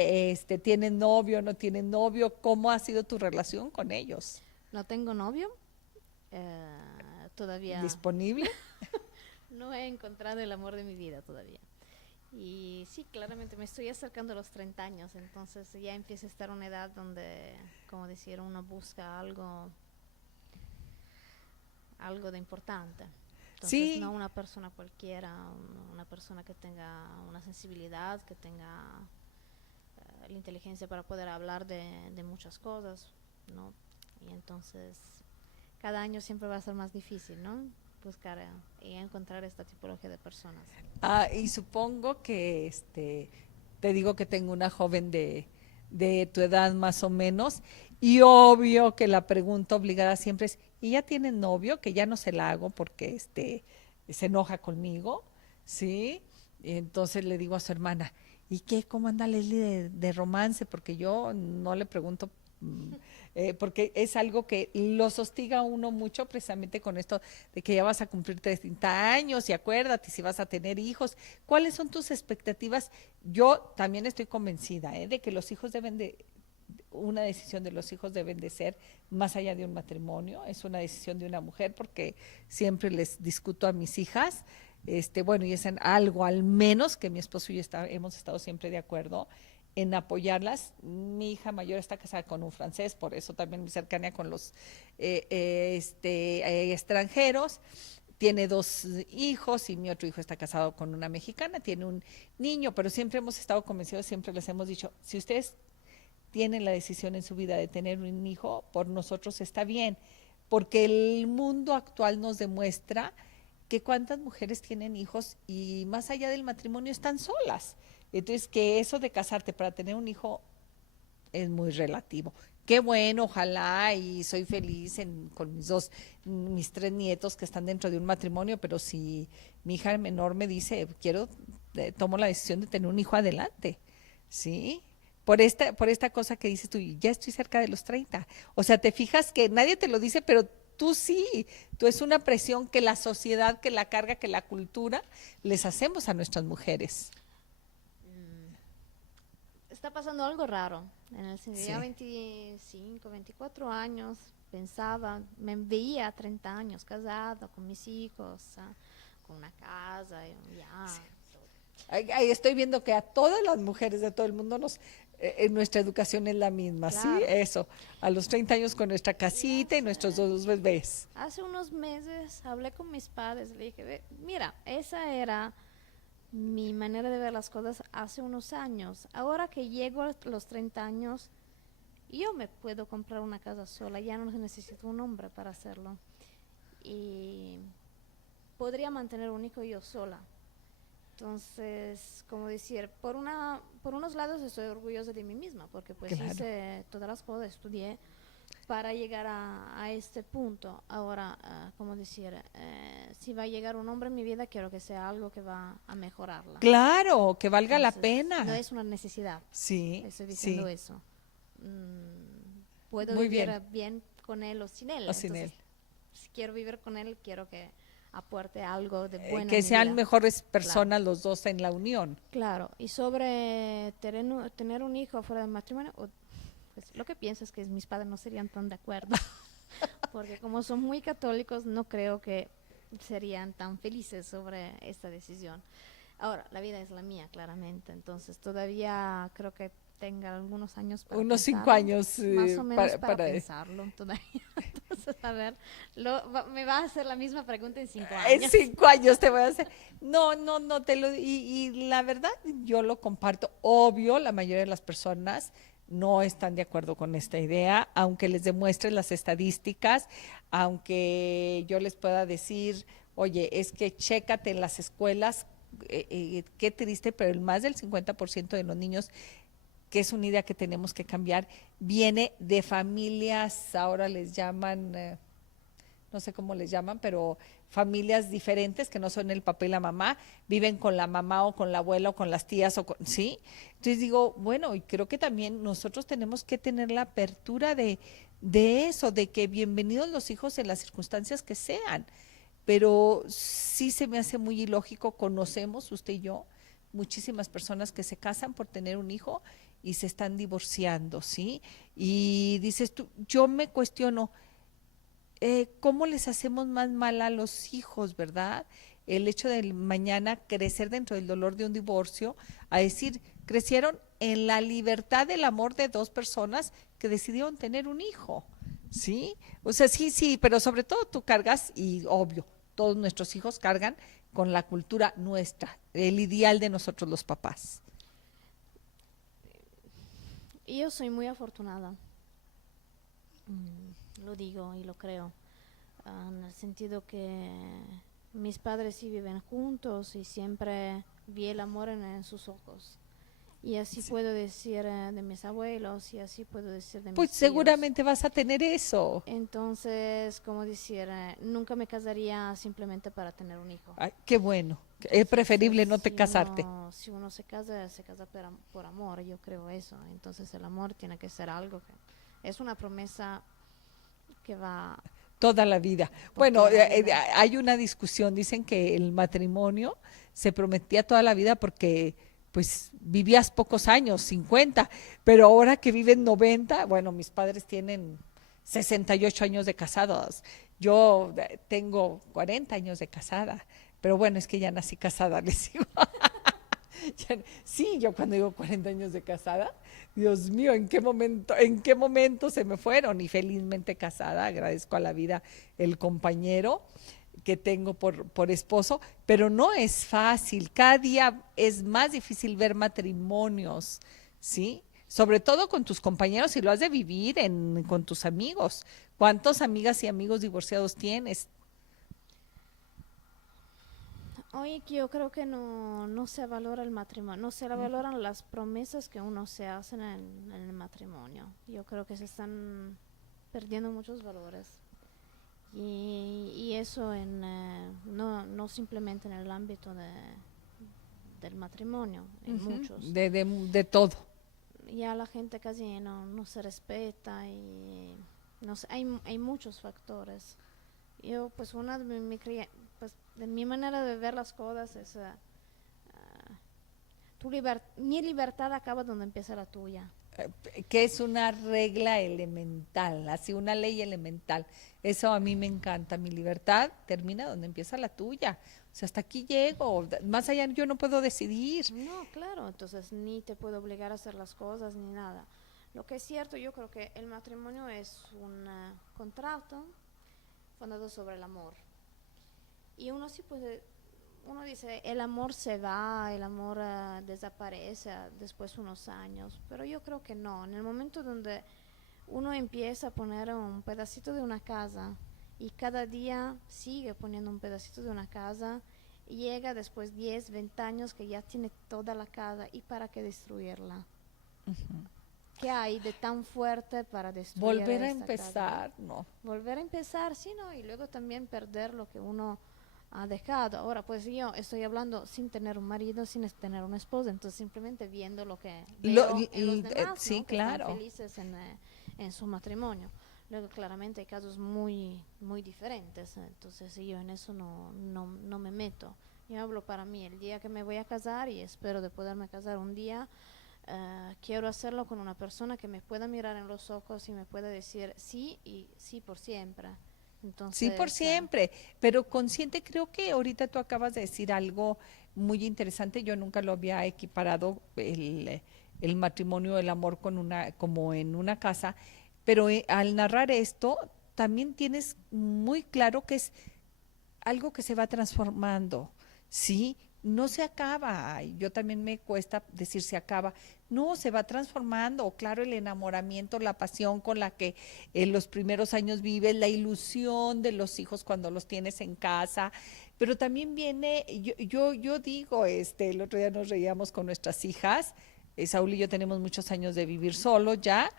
tienen novio o no tienen novio, ¿cómo ha sido tu relación con ellos? No tengo novio, todavía ¿Disponible? no he encontrado el amor de mi vida todavía. Y sí, claramente me estoy acercando a los 30 años, entonces ya empieza a estar una edad donde, como decir, uno busca algo de importante. Entonces, Sí, no una persona cualquiera, una persona que tenga una sensibilidad, que tenga la inteligencia para poder hablar de muchas cosas, ¿no? Y entonces, cada año siempre va a ser más difícil, ¿no? Buscar y encontrar esta tipología de personas. y supongo que te digo que tengo una joven de tu edad más o menos, y obvio que la pregunta obligada siempre es, ¿y ya tiene novio? Que ya no se la hago porque se enoja conmigo, ¿sí? Y entonces le digo a su hermana, ¿y qué? ¿Cómo anda Leslie de romance? Porque yo no le pregunto, porque es algo que los hostiga a uno mucho precisamente con esto de que ya vas a cumplir 30 años y acuérdate si vas a tener hijos. ¿Cuáles son tus expectativas? Yo también estoy convencida de que los hijos una decisión de los hijos deben de ser más allá de un matrimonio, es una decisión de una mujer, porque siempre les discuto a mis hijas, bueno, y es en algo al menos que mi esposo y yo hemos estado siempre de acuerdo en apoyarlas. Mi hija mayor está casada con un francés, por eso también mi cercanía con los extranjeros. Tiene 2 hijos y mi otro hijo está casado con una mexicana, tiene un niño, pero siempre hemos estado convencidos, siempre les hemos dicho, si ustedes tienen la decisión en su vida de tener un hijo, por nosotros está bien, porque el mundo actual nos demuestra que cuántas mujeres tienen hijos y más allá del matrimonio están solas. Entonces, que eso de casarte para tener un hijo es muy relativo. Qué bueno, ojalá, y soy feliz con mis 3 nietos que están dentro de un matrimonio, pero si mi hija menor me dice, tomo la decisión de tener un hijo adelante, ¿sí? Por esta cosa que dices tú, ya estoy cerca de los 30. O sea, te fijas que nadie te lo dice, pero tú sí, tú es una presión que la sociedad, que la carga, que la cultura les hacemos a nuestras mujeres. Está pasando algo raro. En el Sí. ya 25, 24 años, pensaba, me veía a 30 años casada con mis hijos, con una casa, y ya. Sí. Ahí estoy viendo que a todas las mujeres de todo el mundo nuestra educación es la misma, Claro. ¿sí? Eso, a los 30 años con nuestra casita y nuestros 2 bebés. Hace unos meses hablé con mis padres, le dije, mira, esa era mi manera de ver las cosas hace unos años. Ahora que llego a los 30 años, yo me puedo comprar una casa sola, ya no necesito un hombre para hacerlo. Y podría mantener un hijo yo sola. Entonces, como decir, por unos lados estoy orgullosa de mí misma, porque pues Claro. hice todas las cosas, estudié para llegar a este punto. Ahora, como decir, si va a llegar un hombre en mi vida, quiero que sea algo que va a mejorarla. Claro, que valga la Entonces, pena. no es una necesidad, Sí, estoy sí. diciendo eso. Puedo Muy vivir bien. bien con él o sin él. O sin él. Si quiero vivir con él, quiero que aporte algo de bueno Que en mi sean vida. mejores personas los dos en la unión. Claro, y sobre tener un hijo fuera del matrimonio, pues lo que pienso es que mis padres no serían tan de acuerdo, porque como son muy católicos, no creo que serían tan felices sobre esta decisión. Ahora, la vida es la mía, claramente, entonces todavía creo que tenga algunos años para Unos 5 pensarlo, años más o menos para para pensarlo todavía. Entonces, a ver, me va a hacer la misma pregunta en 5 en años. 5 años te voy a hacer. No, no, no, y la verdad yo lo comparto. Obvio, la mayoría de las personas no están de acuerdo con esta idea, aunque les demuestre las estadísticas, aunque yo les pueda decir, oye, es que chécate en las escuelas, qué triste, pero el más del 50% de los niños, que es una idea que tenemos que cambiar, viene de familias, ahora les llaman, no sé cómo les llaman, pero familias diferentes que no son el papá y la mamá, viven con la mamá o con la abuela o con las tías o con, ¿sí? Entonces digo, bueno, y creo que también nosotros tenemos que tener la apertura de eso, de que bienvenidos los hijos en las circunstancias que sean, pero sí se me hace muy ilógico, conocemos usted y yo muchísimas personas que se casan por tener un hijo y se están divorciando, ¿sí? Y dices tú, yo me cuestiono, ¿cómo les hacemos más mal a los hijos, verdad? El hecho de mañana crecer dentro del dolor de un divorcio, a decir, crecieron en la libertad del amor de dos personas que decidieron tener un hijo, ¿sí? O sea, sí, sí, pero sobre todo tú cargas, y obvio, todos nuestros hijos cargan con la cultura nuestra, el ideal de nosotros los papás. Y yo soy muy afortunada. Lo digo y lo creo, en el sentido que mis padres sí viven juntos y siempre vi el amor en sus ojos. Y así Sí. puedo decir de mis abuelos y así puedo decir de Pues mis tíos. seguramente vas a tener eso. Entonces, como decir, nunca me casaría simplemente para tener un hijo. Ay, qué bueno. Es preferible no te Si casarte. si uno se casa por amor, yo creo eso. Entonces el amor tiene que ser algo que es una promesa que va Toda la vida. por Bueno, toda la vida. hay una discusión, dicen que el matrimonio se prometía toda la vida porque pues vivías pocos años, 50, pero ahora que viven 90, bueno, mis padres tienen 68 años de casados, yo tengo 40 años de casada, pero bueno, es que ya nací casada, les digo. Sí, yo cuando digo 40 años de casada, Dios mío, en qué momento se me fueron? Y felizmente casada, agradezco a la vida el compañero que tengo por esposo, pero no es fácil, cada día es más difícil ver matrimonios, ¿sí? Sobre todo con tus compañeros y lo has de vivir con tus amigos. ¿Cuántas amigas y amigos divorciados tienes? Hoy yo creo que no se valora el matrimonio, no se valoran las promesas que uno se hace en el matrimonio. Yo creo que se están perdiendo muchos valores. Y eso no simplemente en el ámbito del matrimonio, en muchos. De todo. Ya la gente casi no se respeta y no sé, hay muchos factores. Yo, pues, una de pues, de mi manera de ver las cosas es mi libertad acaba donde empieza la tuya. Que es una regla elemental, así una ley elemental. Eso a mí me encanta. Mi libertad termina donde empieza la tuya. O sea, hasta aquí llego. Más allá yo no puedo decidir. No, claro, entonces ni te puedo obligar a hacer las cosas ni nada. Lo que es cierto, yo creo que el matrimonio es un contrato fundado sobre el amor. Y uno sí puede, uno dice, el amor se va, el amor desaparece después de unos años, pero yo creo que no. En el momento donde uno empieza a poner un pedacito de una casa y cada día sigue poniendo un pedacito de una casa, y llega después 10, 20 años que ya tiene toda la casa, ¿y para qué destruirla? ¿Qué hay de tan fuerte para destruir Volver a esta empezar, casa? no. Volver a empezar, sí, ¿no? Y luego también perder lo que uno ha dejado. Ahora, pues yo estoy hablando sin tener un marido, sin tener una esposa, entonces simplemente viendo lo que veo en los demás, Sí, ¿no? Que están claro. felices en su matrimonio. Luego, claramente, hay casos muy diferentes, entonces yo en eso no me meto. Yo hablo para mí, el día que me voy a casar y espero de poderme casar un día, quiero hacerlo con una persona que me pueda mirar en los ojos y me pueda decir sí y sí por siempre. Sí, por Entonces, siempre, pero consciente, creo que ahorita tú acabas de decir algo muy interesante. Yo nunca lo había equiparado el matrimonio, el amor con una, como en una casa, pero al narrar esto, también tienes muy claro que es algo que se va transformando, ¿sí? No se acaba, yo también me cuesta decir se acaba, no, se va transformando, claro, el enamoramiento, la pasión con la que en los primeros años vives, la ilusión de los hijos cuando los tienes en casa, pero también viene, yo digo, el otro día nos reíamos con nuestras hijas, Saúl y yo tenemos muchos años de vivir solos ya,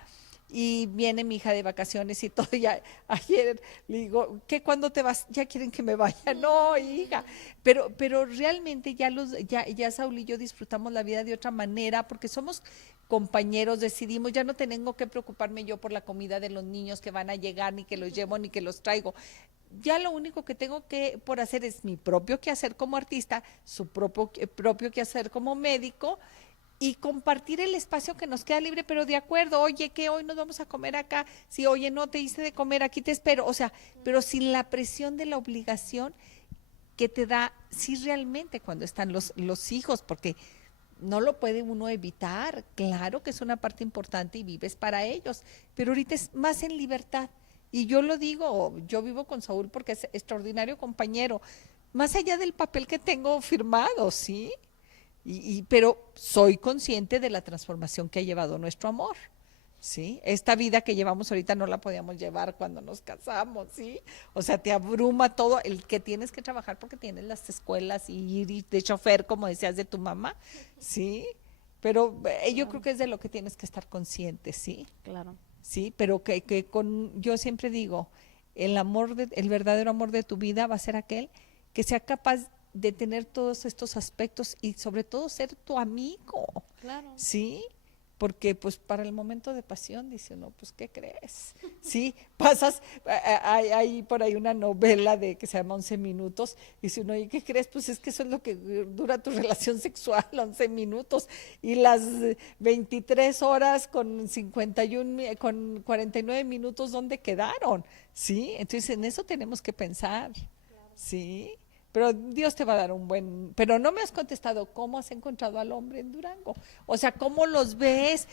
y viene mi hija de vacaciones y todo, ya ayer le digo, ¿qué cuándo te vas? Ya quieren que me vaya, no, hija, pero realmente ya Saúl y yo disfrutamos la vida de otra manera, porque somos compañeros, decidimos, ya no tengo que preocuparme yo por la comida de los niños que van a llegar, ni que los llevo, ni que los traigo. Ya lo único que tengo que por hacer es mi propio quehacer como artista, su propio quehacer como médico, y compartir el espacio que nos queda libre, pero de acuerdo, oye, que hoy nos vamos a comer acá, si oye, no te hice de comer, aquí te espero, o sea, pero sin la presión de la obligación que te da, sí, realmente cuando están los hijos, porque no lo puede uno evitar, claro que es una parte importante y vives para ellos, pero ahorita es más en libertad. Y yo lo digo, yo vivo con Saúl porque es extraordinario compañero, más allá del papel que tengo firmado, ¿sí? Pero soy consciente de la transformación que ha llevado nuestro amor. ¿Sí? Esta vida que llevamos ahorita no la podíamos llevar cuando nos casamos, ¿sí? O sea, te abruma todo el que tienes que trabajar porque tienes las escuelas y ir de chofer, como decías de tu mamá, ¿sí? Pero yo creo claro, que es de lo que tienes que estar consciente, ¿sí? claro. Sí, pero yo siempre digo, el verdadero amor de tu vida va a ser aquel que sea capaz de tener todos estos aspectos y sobre todo ser tu amigo, Claro. ¿sí? Porque pues para el momento de pasión dice uno, pues ¿qué crees? Sí, pasas, hay por ahí una novela de que se llama 11 minutos, y dice uno, ¿y qué crees? Pues es que eso es lo que dura tu relación sexual, 11 minutos, y las 23 horas con 51, con 49 minutos, ¿dónde quedaron? Sí, entonces en eso tenemos que pensar, sí. Pero Dios te va a dar un buen... Pero no me has contestado cómo has encontrado al hombre en Durango. O sea, ¿cómo los ves?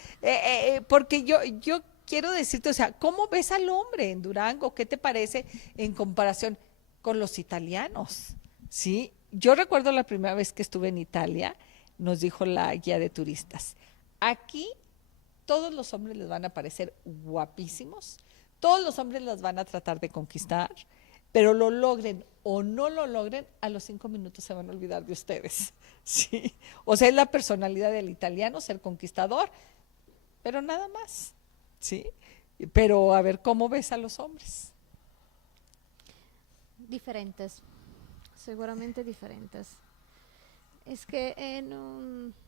Porque yo quiero decirte, o sea, ¿cómo ves al hombre en Durango? ¿Qué te parece en comparación con los italianos? Sí, yo recuerdo la primera vez que estuve en Italia, nos dijo la guía de turistas, aquí todos los hombres les van a parecer guapísimos, todos los hombres las van a tratar de conquistar, pero lo logren o no lo logren, a los 5 minutos se van a olvidar de ustedes. Sí, o sea, es la personalidad del italiano, ser conquistador, pero nada más. Sí, pero a ver, ¿cómo ves a los hombres? Diferentes, seguramente diferentes. Es que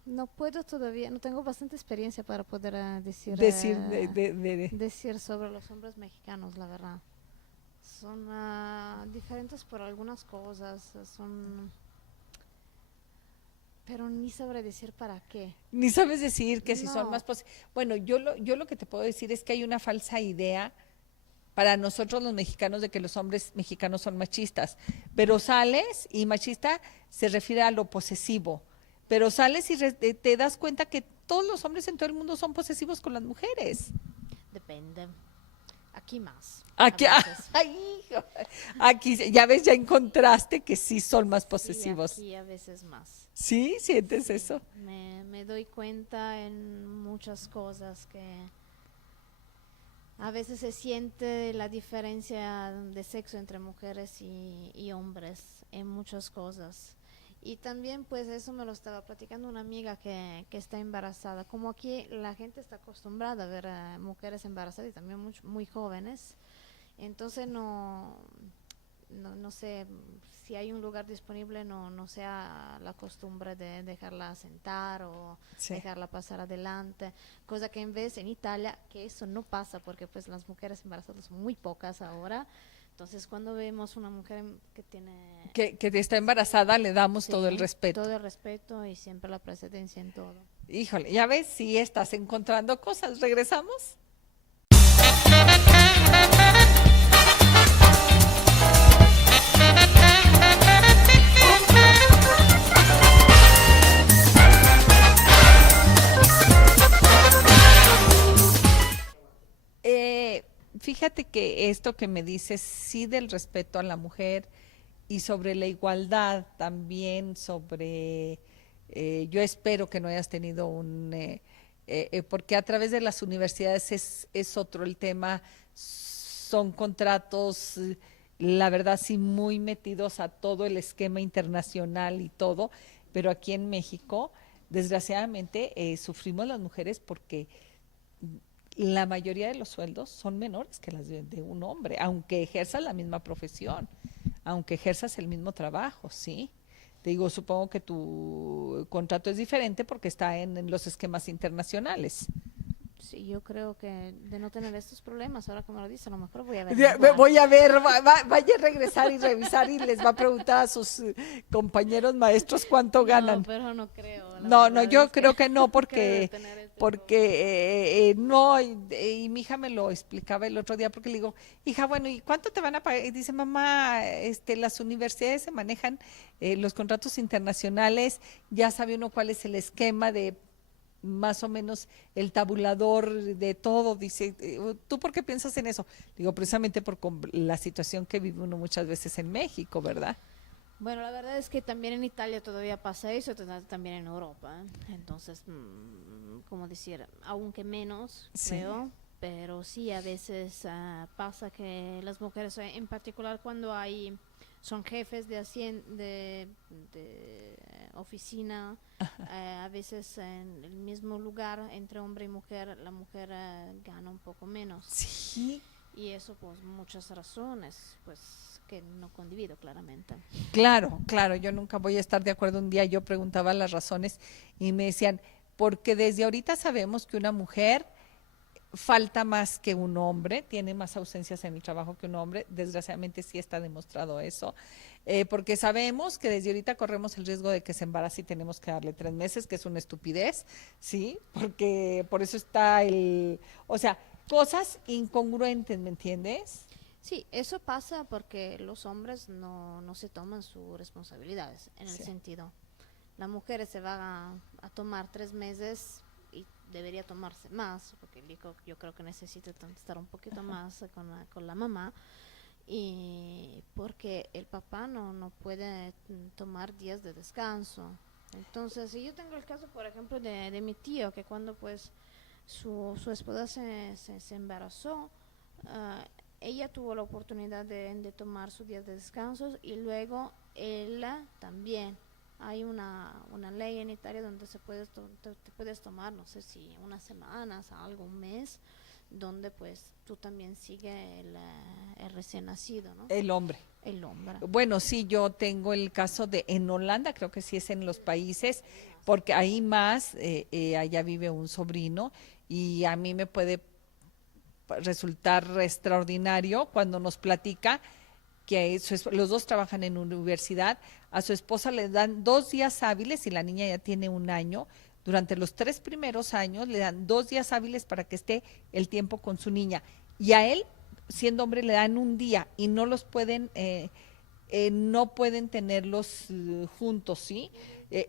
no puedo todavía, no tengo bastante experiencia para poder Decir decir sobre los hombres mexicanos, la verdad. Son diferentes por algunas cosas, son, pero ni sabré decir para qué. ni sabes decir que si son No, más bueno, yo lo que te puedo decir es que hay una falsa idea para nosotros los mexicanos de que los hombres mexicanos son machistas, pero sales y machista se refiere a lo posesivo, pero sales y te das cuenta que todos los hombres en todo el mundo son posesivos con las mujeres. depende. Aquí más, a Aquí, veces. ay, aquí, ya ves, ya encontraste que sí son más Sí, posesivos. aquí a veces más. ¿Sí? ¿Sientes Sí, eso? me doy cuenta en muchas cosas que a veces se siente la diferencia de sexo entre mujeres y hombres en muchas cosas. Y también pues eso me lo estaba platicando una amiga que está embarazada. Como aquí la gente está acostumbrada a ver a mujeres embarazadas y también muy jóvenes, entonces no sé si hay un lugar disponible, no sea la costumbre de dejarla sentar o Sí. dejarla pasar adelante, cosa que en vez en Italia, que eso no pasa porque pues las mujeres embarazadas son muy pocas ahora, entonces cuando vemos una mujer que tiene, Que está embarazada, le damos todo el sí, respeto. todo el respeto y siempre la precedencia en todo. Híjole, ya ves, sí estás encontrando cosas. ¿Regresamos? Eh, Fíjate que esto que me dices, sí del respeto a la mujer y sobre la igualdad también, sobre, yo espero que no hayas tenido porque a través de las universidades es otro el tema, son contratos, la verdad sí, muy metidos a todo el esquema internacional y todo, pero aquí en México, desgraciadamente, sufrimos las mujeres porque la mayoría de los sueldos son menores que las de un hombre, aunque ejerzas la misma profesión, aunque ejerzas el mismo trabajo, ¿sí? Te digo, supongo que tu contrato es diferente porque está en los esquemas internacionales. Sí, yo creo que de no tener estos problemas, ahora como lo dice, a lo mejor voy a averiguar. Voy a ver, vaya a regresar y revisar y les va a preguntar a sus compañeros maestros cuánto No, ganan. pero no creo, la No, no, verdad yo es que creo que no, no creo de porque, tener este porque problema. no, y mi hija me lo explicaba el otro día, porque le digo, hija, bueno, ¿y cuánto te van a pagar? Y dice, mamá, las universidades se manejan los contratos internacionales, ya sabe uno cuál es el esquema de más o menos el tabulador de todo. Dice, ¿tú por qué piensas en eso? Digo, precisamente por la situación que vive uno muchas veces en México, ¿verdad? Bueno, la verdad es que también en Italia todavía pasa eso, también en Europa. Entonces, como decir, aunque menos, Sí. creo, pero sí a veces pasa que las mujeres, en particular cuando son jefes de oficina, a veces en el mismo lugar entre hombre y mujer, la mujer gana un poco menos. Sí, Y eso por muchas razones, pues que no condivido claramente. claro, claro, yo nunca voy a estar de acuerdo. Un día yo preguntaba las razones y me decían, porque desde ahorita sabemos que una mujer falta más que un hombre, tiene más ausencias en el trabajo que un hombre, desgraciadamente sí está demostrado eso, porque sabemos que desde ahorita corremos el riesgo de que se embarace y tenemos que darle 3 meses, que es una estupidez, ¿sí? Porque por eso está o sea, cosas incongruentes, ¿me entiendes? Sí, eso pasa porque los hombres no se toman sus responsabilidades, en el Sí. sentido, la mujer se va a tomar 3 meses y debería tomarse más, porque el hijo yo creo que necesita estar un poquito más con la mamá, y porque el papá no puede tomar días de descanso. Entonces, si yo tengo el caso, por ejemplo, de mi tío, que cuando pues su esposa se embarazó, ah, ella tuvo la oportunidad de tomar sus días de descanso y luego él también. Hay una ley en Italia donde te puedes tomar, no sé si unas semanas, algo, un mes, donde pues tú también sigues el recién nacido, ¿no? El hombre. El hombre. Bueno, sí, yo tengo el caso de en Holanda, creo que sí es en los países, porque ahí más, allá vive un sobrino y a mí me puede resultar extraordinario cuando nos platica que los dos trabajan en universidad, a su esposa le dan 2 días hábiles y la niña ya tiene un año. Durante los 3 primeros años le dan 2 días hábiles para que esté el tiempo con su niña. Y a él, siendo hombre, le dan un día y no los pueden, no pueden tenerlos juntos, ¿sí?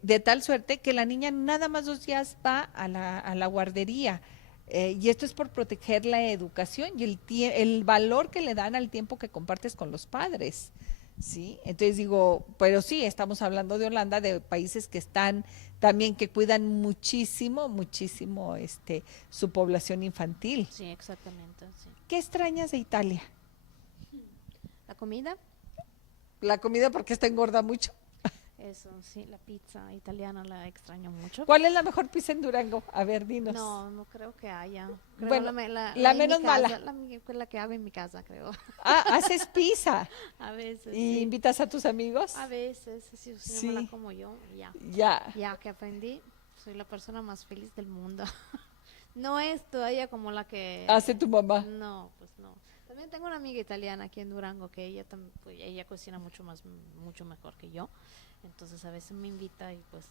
De tal suerte que la niña nada más 2 días va a la guardería. Y esto es por proteger la educación y el valor que le dan al tiempo que compartes con los padres, ¿sí? Entonces digo, pero sí, estamos hablando de Holanda, de países que están también, que cuidan muchísimo, muchísimo su población infantil. Sí, exactamente, sí. ¿Qué extrañas de Italia? La comida, La comida, porque está engorda mucho. Eso, sí, la pizza italiana la extraño mucho. ¿Cuál es la mejor pizza en Durango? A ver, dinos. No, no creo que haya. Creo Bueno, la la en mi menos mala. casa, la que hago en mi casa, creo. Ah, haces pizza A veces, y sí. invitas a tus amigos. A veces, si no me la Sí, como yo, ya. ya. Ya que aprendí, soy la persona más feliz del mundo. No es todavía como la Hace que... tu mamá. No, pues no. También tengo una amiga italiana aquí en Durango que ella, pues, ella cocina mucho mejor que yo. Entonces a veces me invita y pues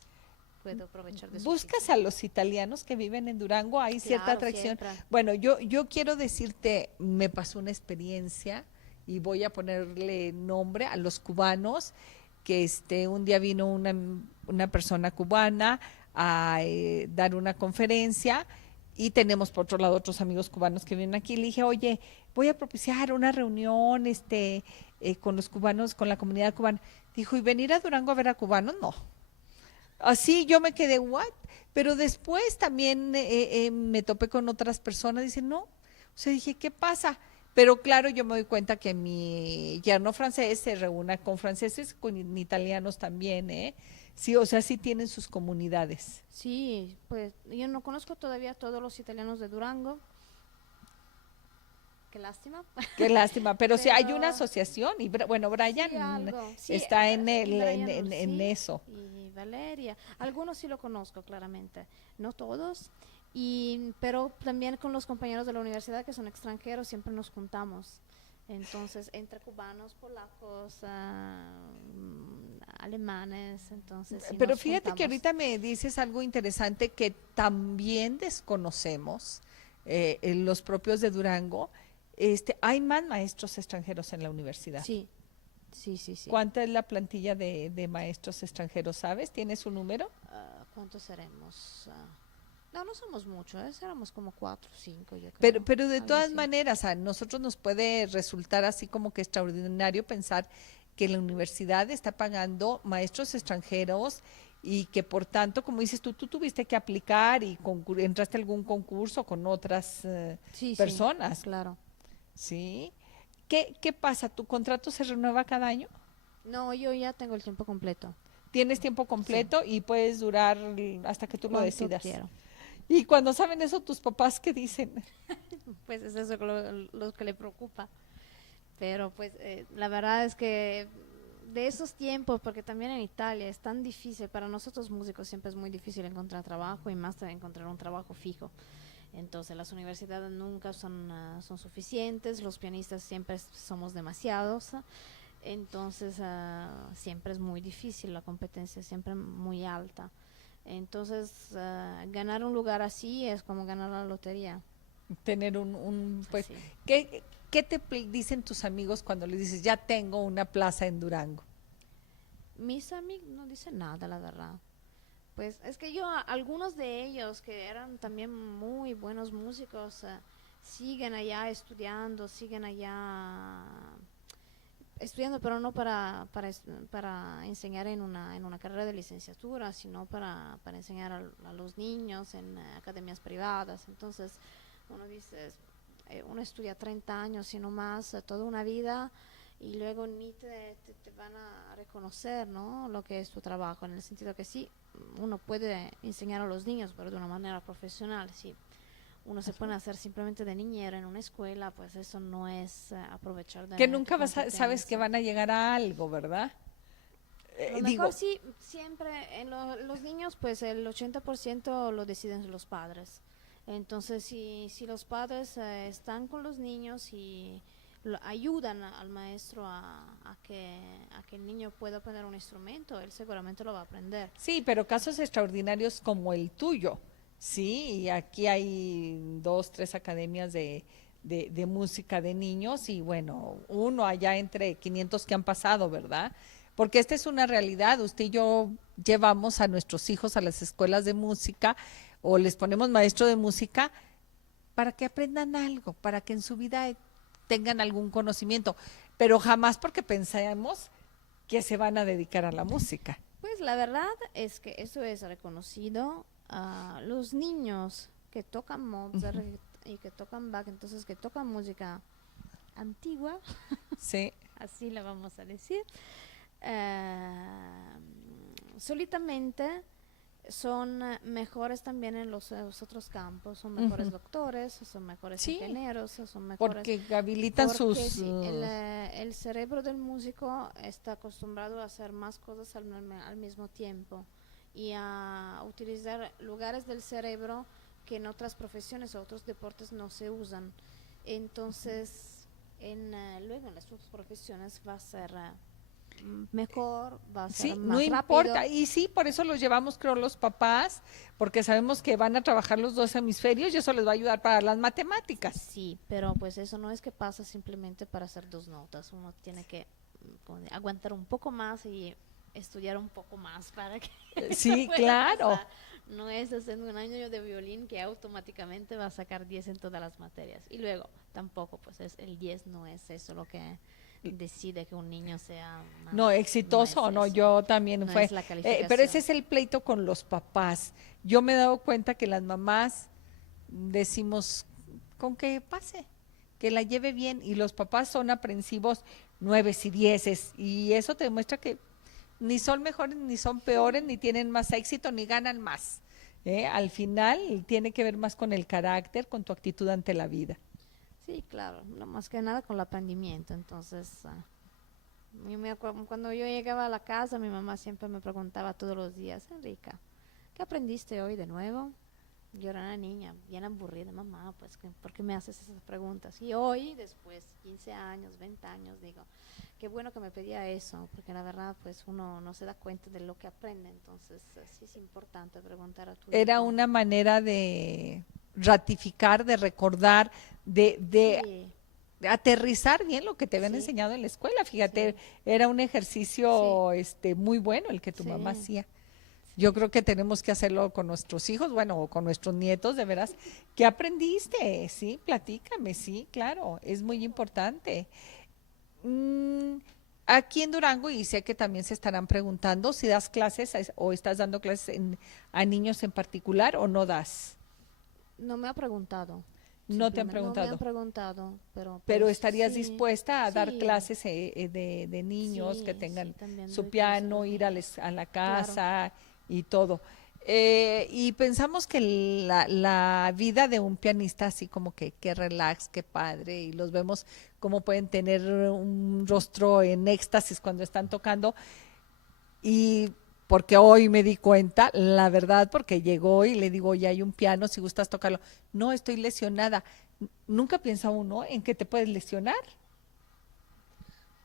puedo aprovechar de su ¿Buscas oficio. a los italianos que viven en Durango? ¿Hay cierta Claro, atracción? siempre. Bueno, yo quiero decirte, me pasó una experiencia y voy a ponerle nombre a los cubanos, que un día vino una persona cubana a dar una conferencia y tenemos por otro lado otros amigos cubanos que vienen aquí. Le dije, oye, voy a propiciar una reunión con los cubanos, con la comunidad cubana. Dijo, ¿y venir a Durango a ver a cubanos? No. Así yo me quedé, ¿what? Pero después también me topé con otras personas, dicen, no. O sea, dije, ¿qué pasa? Pero claro, yo me doy cuenta que mi yerno francés se reúne con franceses, con italianos también, ¿eh? Sí, o sea, sí tienen sus comunidades. Sí, pues yo no conozco todavía a todos los italianos de Durango. Qué lástima. Qué lástima, pero sí hay una Pero asociación y bueno, sí, Brian algo. Sí, está en Brian en Ursi eso. y Valeria. Algunos sí lo conozco claramente, no todos. Pero también con los compañeros de la universidad que son extranjeros siempre nos juntamos. Entonces, entre cubanos, polacos, alemanes, entonces sí Pero nos fíjate que juntamos. ahorita me dices algo interesante que también desconocemos en los propios de Durango. Hay más maestros extranjeros en la universidad. Sí, sí, sí, sí. ¿Cuánta es la plantilla de maestros extranjeros, sabes? ¿Tienes un número? ¿Cuántos seremos? No, no somos muchos, éramos como 4 o 5, yo creo. Pero de Algo todas así. maneras, a nosotros nos puede resultar así como que extraordinario pensar que la universidad está pagando maestros extranjeros y que por tanto, como dices tú tuviste que aplicar y entraste a algún concurso con otras Sí, sí, personas, claro. ¿sí? ¿Qué pasa? ¿Tu contrato se renueva cada año? No, yo ya tengo el tiempo completo. ¿Tienes tiempo Sí, completo y puedes durar hasta que tú lo cuanto decidas? quiero. Y cuando saben eso, tus papás, ¿qué dicen? Pues es eso lo que le preocupa. Pero pues la verdad es que de esos tiempos, porque también en Italia es tan difícil, para nosotros músicos siempre es muy difícil encontrar trabajo y más encontrar un trabajo fijo. Entonces las universidades nunca son suficientes, los pianistas siempre somos demasiados, entonces siempre es muy difícil, la competencia es siempre muy alta. Entonces ganar un lugar así es como ganar la lotería. Tener pues, Así. ¿qué dicen tus amigos cuando les dices, ya tengo una plaza en Durango? Mis amigos no dicen nada, la verdad. Pues es que algunos de ellos que eran también muy buenos músicos, siguen allá estudiando, siguen allá estudiando, pero no para enseñar en una carrera de licenciatura, sino para enseñar a los niños en academias privadas. Entonces, uno dice, uno estudia 30 años y no más, toda una vida, y luego ni te van a reconocer, ¿no? Lo que es tu trabajo, en el sentido que sí, uno puede enseñar a los niños, pero de una manera profesional, sí. Uno se pone a hacer simplemente de niñera en una escuela, pues eso no es aprovechar Que de tu nunca sabes que competencia. van a llegar a algo, ¿verdad? Lo mejor Digo, sí, siempre en los niños, pues el 80% lo deciden los padres. Entonces, si los padres están con los niños y ayudan al maestro a que el niño pueda aprender un instrumento, él seguramente lo va a aprender. sí, pero casos extraordinarios como el tuyo, sí, y aquí hay dos, tres academias de música de niños y bueno, uno allá entre 500 que han pasado, ¿verdad? Porque esta es una realidad, usted y yo llevamos a nuestros hijos a las escuelas de música o les ponemos maestro de música para que aprendan algo, para que en su vida tengan algún conocimiento, pero jamás porque pensamos que se van a dedicar a la música. Pues la verdad es que eso es reconocido. Los niños que tocan Mozart y que tocan Bach, entonces que tocan música antigua, Sí. así le vamos a decir, eh, solitamente son mejores también en los otros campos, son mejores doctores, son mejores Sí, ingenieros, son mejores... porque habilitan Porque sus... sí, el cerebro del músico está acostumbrado a hacer más cosas al mismo tiempo y a utilizar lugares del cerebro que en otras profesiones o otros deportes no se usan. Entonces, luego en las otras profesiones va a ser mejor, va a ser Sí, no más rápido. importa. Y sí, por eso los llevamos, creo, los papás, porque sabemos que van a trabajar los dos hemisferios y eso les va a ayudar para las matemáticas. Sí, pero pues eso no es que pasa simplemente para hacer dos notas. Uno tiene que aguantar un poco más y estudiar un poco más para que eso Sí, pueda claro. pasar. No es haciendo un año de violín que automáticamente va a sacar 10 en todas las materias. Y luego tampoco, pues el 10 no es eso lo que decide que un niño sea No, más, no es exitoso o no, eso, yo también no fue. es la Pero ese calificación. es el pleito con los papás. Yo me he dado cuenta que las mamás decimos con que pase, que la lleve bien y los papás son aprensivos 9 y 10 y eso te demuestra que ni son mejores ni son peores ni tienen más éxito ni ganan más. Al final tiene que ver más con el carácter, con tu actitud ante la vida. Sí, claro, no más que nada con el aprendimiento. Entonces, yo me acuerdo, cuando yo llegaba a la casa, mi mamá siempre me preguntaba todos los días, Enrica, ¿qué aprendiste hoy de nuevo? Yo era una niña bien aburrida, mamá, pues, ¿por qué me haces esas preguntas? Y hoy, después, 15 años, 20 años, digo, qué bueno que me pedía eso, porque la verdad, pues, uno no se da cuenta de lo que aprende, entonces, sí es importante preguntar a tu Era hijo. una manera de ratificar, de recordar, Sí, de aterrizar bien lo que te habían sí, enseñado en la escuela. Fíjate, sí, era un sí, ejercicio muy bueno el que tu mamá sí, hacía. Yo sí. creo que tenemos que hacerlo con nuestros hijos, bueno, o con nuestros nietos, de veras. ¿Qué aprendiste? Sí, platícame, sí, claro, es muy importante. Mm, aquí en Durango, y sé que también se estarán preguntando si das clases o estás dando clases a niños en particular o no das. No me ha preguntado, No te han simplemente, no me han preguntado, preguntado, pero pero pues ¿estarías sí, dispuesta a dar sí, clases de niños que sí, sí, tengan también su doy clase a piano, los ir a, niños. a la Claro, casa y todo? Y pensamos que la vida de un pianista, así como que relax, que padre, y los vemos como pueden tener un rostro en éxtasis cuando están tocando, y porque hoy me di cuenta, la verdad, porque llegó y le digo, ya hay un piano, si gustas tocarlo. No, estoy lesionada. Nunca piensa uno en que te puedes lesionar.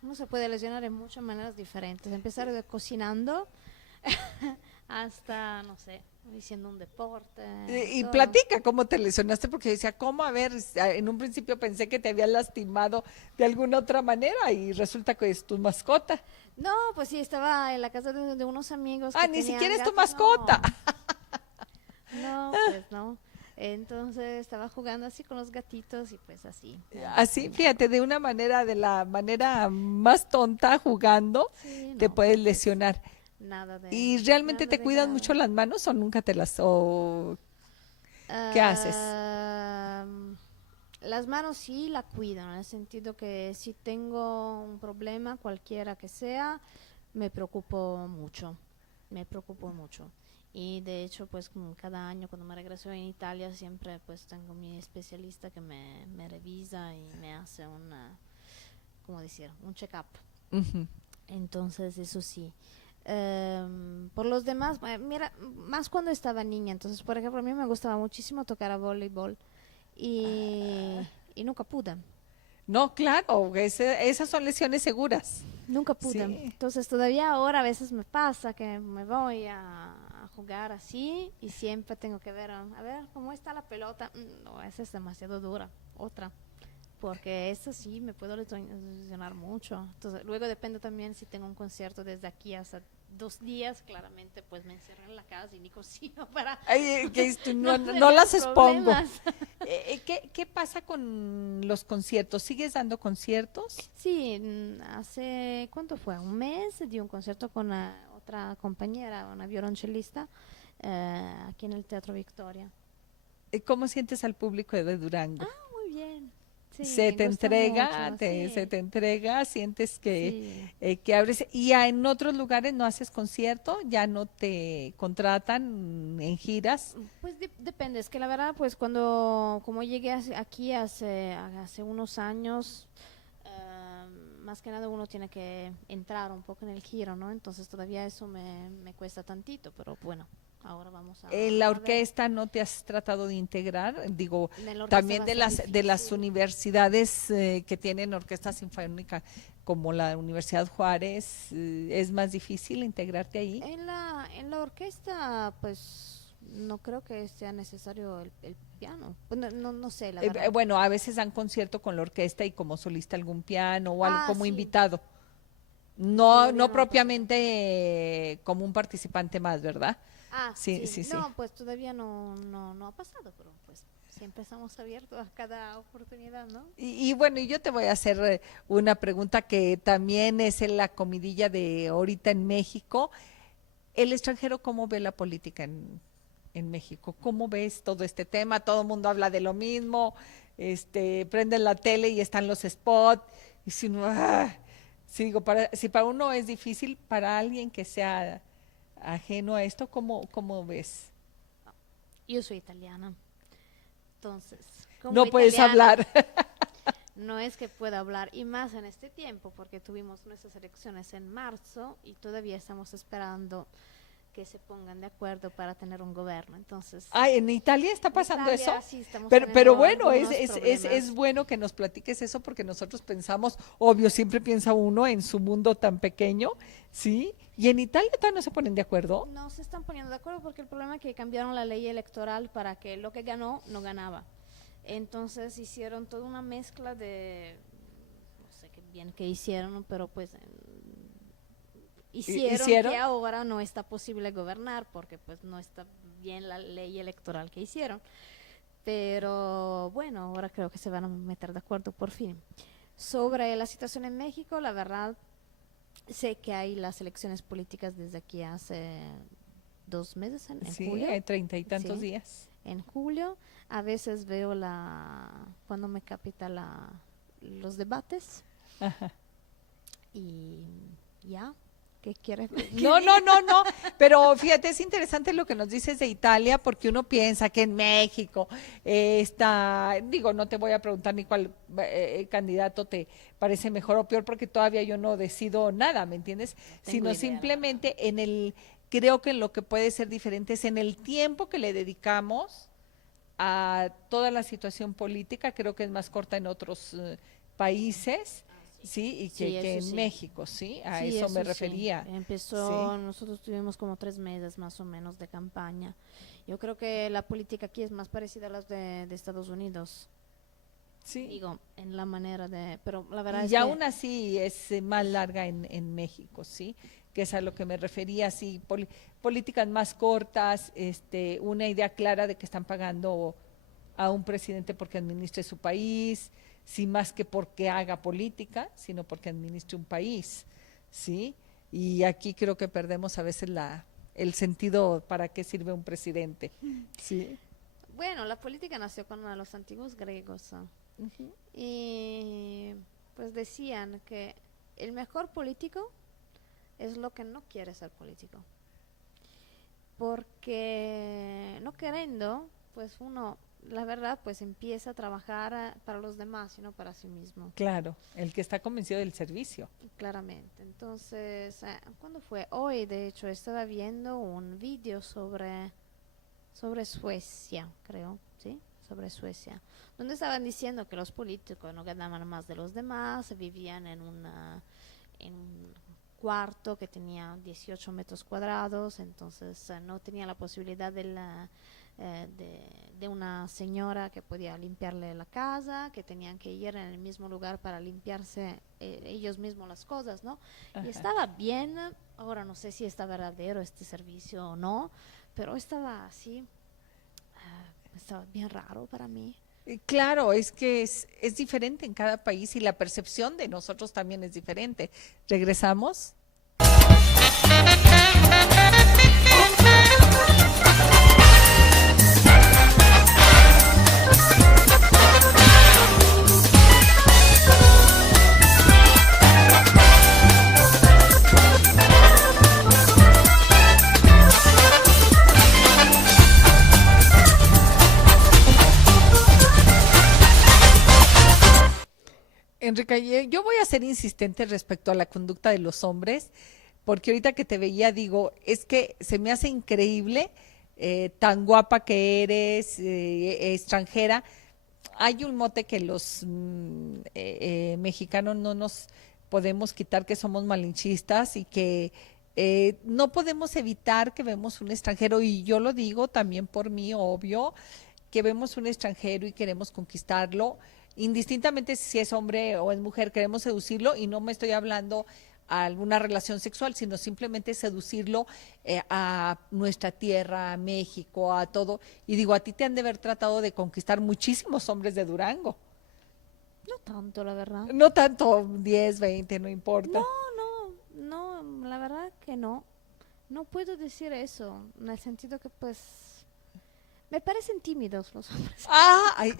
uno se puede lesionar en muchas maneras diferentes, empezar de cocinando hasta, no sé, diciendo un deporte, Y todo. platica cómo te lesionaste, porque decía, ¿cómo? A ver, en un principio pensé que te había lastimado de alguna otra manera y resulta que es tu mascota. No, pues sí, estaba en la casa de unos amigos Ah, que ni siquiera tenían es tu gatos, mascota. no, no, pues no. Entonces estaba jugando así con los gatitos y pues así, Así, fíjate, de una manera, de la manera más tonta, jugando, sí, te no, puedes pues lesionar. nada de, ¿Y realmente nada te de cuidas mucho grave. las manos o nunca te las, o qué haces? Am, las manos sí la cuido, en el sentido que si tengo un problema, cualquiera que sea, me preocupo mucho. Y de hecho, pues como cada año cuando me regreso en Italia, siempre pues tengo mi especialista que me revisa y me hace una, ¿cómo decir? Un check-up. Ujú. Entonces, eso sí. Por los demás, mira, más cuando estaba niña. Entonces, por ejemplo, a mí me gustaba muchísimo tocar a voleibol y nunca pude. No, claro, esas son lesiones seguras. Nunca pude. Sí. Entonces, todavía ahora a veces me pasa que me voy a jugar así y siempre tengo que ver, a ver, ¿cómo está la pelota? No, esa es demasiado dura. Otra. Porque eso sí me puedo lesionar mucho. Entonces, luego depende también si tengo un concierto desde aquí hasta 2 días, claramente pues me encierro en la casa y ni cocino para Ay, no no tener las expongo. problemas. ¿Qué pasa con los conciertos? ¿Sigues dando conciertos? Sí, hace, ¿cuánto fue? Un mes di un concierto con otra compañera, una violonchelista, aquí en el Teatro Victoria. ¿Cómo sientes al público de Durango? Muy bien, Sí, se te gusta entrega, mucho, se sí, te entrega, sientes sí. que abres. Y en otros lugares no haces concierto, ya no te contratan en giras. Pues depende, es que la verdad, pues cuando, como llegué aquí hace unos años, más que nada uno tiene que entrar un poco en el giro, ¿no? Entonces todavía eso me cuesta tantito, pero bueno, ahora vamos En la a ver. orquesta no te has tratado de integrar, digo, En la orquesta también va a ser de las difícil. universidades que tienen orquesta sinfónica como la Universidad Juárez, es más difícil integrarte ahí. En la orquesta, pues no creo que sea necesario el piano. Pues, no sé, la verdad. Bueno, a veces dan concierto con la orquesta y como solista algún piano o algo Ah, como sí, invitado. No, todavía no no me ha pasado. propiamente como un participante más, ¿verdad? Ah, Sí, sí, sí, sí. no, pues todavía no ha pasado, pero pues siempre estamos abiertos a cada oportunidad, ¿no? Y bueno, y yo te voy a hacer una pregunta que también es en la comidilla de ahorita en México. ¿El extranjero cómo ve la política en México? ¿Cómo ves todo este tema? Todo el mundo habla de lo mismo, prenden la tele y están los spots, y si no, sí, digo, si para uno es difícil, para alguien que sea ajeno a esto, ¿cómo ves? Yo soy italiana, entonces, como No puedes italiana, hablar. no es que pueda hablar, y más en este tiempo, porque tuvimos nuestras elecciones en marzo y todavía estamos esperando que se pongan de acuerdo para tener un gobierno. Entonces, Ah, ¿en Italia está en pasando eso? Italia sí estamos Pero teniendo bueno, algunos es problemas. bueno que nos platiques eso porque nosotros pensamos, obvio, siempre piensa uno en su mundo tan pequeño, ¿sí? Y en Italia todavía no se ponen de acuerdo. No se están poniendo de acuerdo porque el problema es que cambiaron la ley electoral para que lo que ganó no ganaba. Entonces hicieron toda una mezcla de, no sé qué bien que hicieron, pero pues hicieron ¿Hicieron? que ahora no está posible gobernar porque pues no está bien la ley electoral que hicieron. Pero bueno, ahora creo que se van a meter de acuerdo por fin. Sobre la situación en México, la verdad, sé que hay las elecciones políticas desde aquí hace 2 meses, en Sí, julio. 30 y tantos Sí, días. en julio. A veces veo cuando me capita los debates Ajá. y ya, ¿qué quieres que No, diga? no, pero fíjate, es interesante lo que nos dices de Italia porque uno piensa que en México está, digo, no te voy a preguntar ni cuál candidato te parece mejor o peor porque todavía yo no decido nada, ¿me entiendes? Tengo Sino idea, la verdad. simplemente creo que en lo que puede ser diferente es en el tiempo que le dedicamos a toda la situación política, creo que es más corta en otros países, ¿sí? Y Sí, que eso en sí. México, ¿sí? A Sí, eso me eso sí. refería, ¿sí? Nosotros tuvimos como 3 meses más o menos de campaña. Yo creo que la política aquí es más parecida a las de Estados Unidos. Sí. Digo, en la manera pero la verdad es Y que aún así es más larga en México, ¿sí? Que es a lo que me refería, sí, políticas más cortas, una idea clara de que están pagando a un presidente porque administre su país, sí, más que porque haga política, sino porque administre un país, ¿sí? Y aquí creo que perdemos a veces el sentido para qué sirve un presidente, ¿sí? bueno, la política nació con los antiguos griegos, ¿no? Ujú. Y pues decían que el mejor político es lo que no quiere ser político. Porque no queriendo, pues uno, la verdad, pues empieza a trabajar para los demás y no para sí mismo, Claro, el que está convencido del servicio. claramente. Entonces, ¿cuándo fue? Hoy, de hecho, estaba viendo un vídeo sobre Suecia, creo, ¿sí? Sobre Suecia, donde estaban diciendo que los políticos no ganaban más de los demás, vivían en un cuarto que tenía 18 metros cuadrados, entonces no tenía la posibilidad de una señora que podía limpiarle la casa, que tenían que ir en el mismo lugar para limpiarse ellos mismos las cosas, ¿no? Y Ajá. estaba bien, ahora no sé si está verdadero este servicio o no, pero estaba así, estaba bien raro para mí. Claro, es que es diferente en cada país y la percepción de nosotros también es diferente. ¿Regresamos? Enrique, yo voy a ser insistente respecto a la conducta de los hombres, porque ahorita que te veía digo, es que se me hace increíble, tan guapa que eres, extranjera. Hay un mote que los mexicanos no nos podemos quitar, que somos malinchistas y que no podemos evitar que vemos un extranjero, y yo lo digo también por mí, obvio, que vemos un extranjero y queremos conquistarlo, indistintamente si es hombre o es mujer, queremos seducirlo, y no me estoy hablando a alguna relación sexual, sino simplemente seducirlo a nuestra tierra, a México, a todo. Y digo, a ti te han de haber tratado de conquistar muchísimos hombres de Durango. No tanto, la verdad. No tanto 10, 20, no importa. No, la verdad que no. No puedo decir eso, en el sentido que pues me parecen tímidos los hombres. Ay,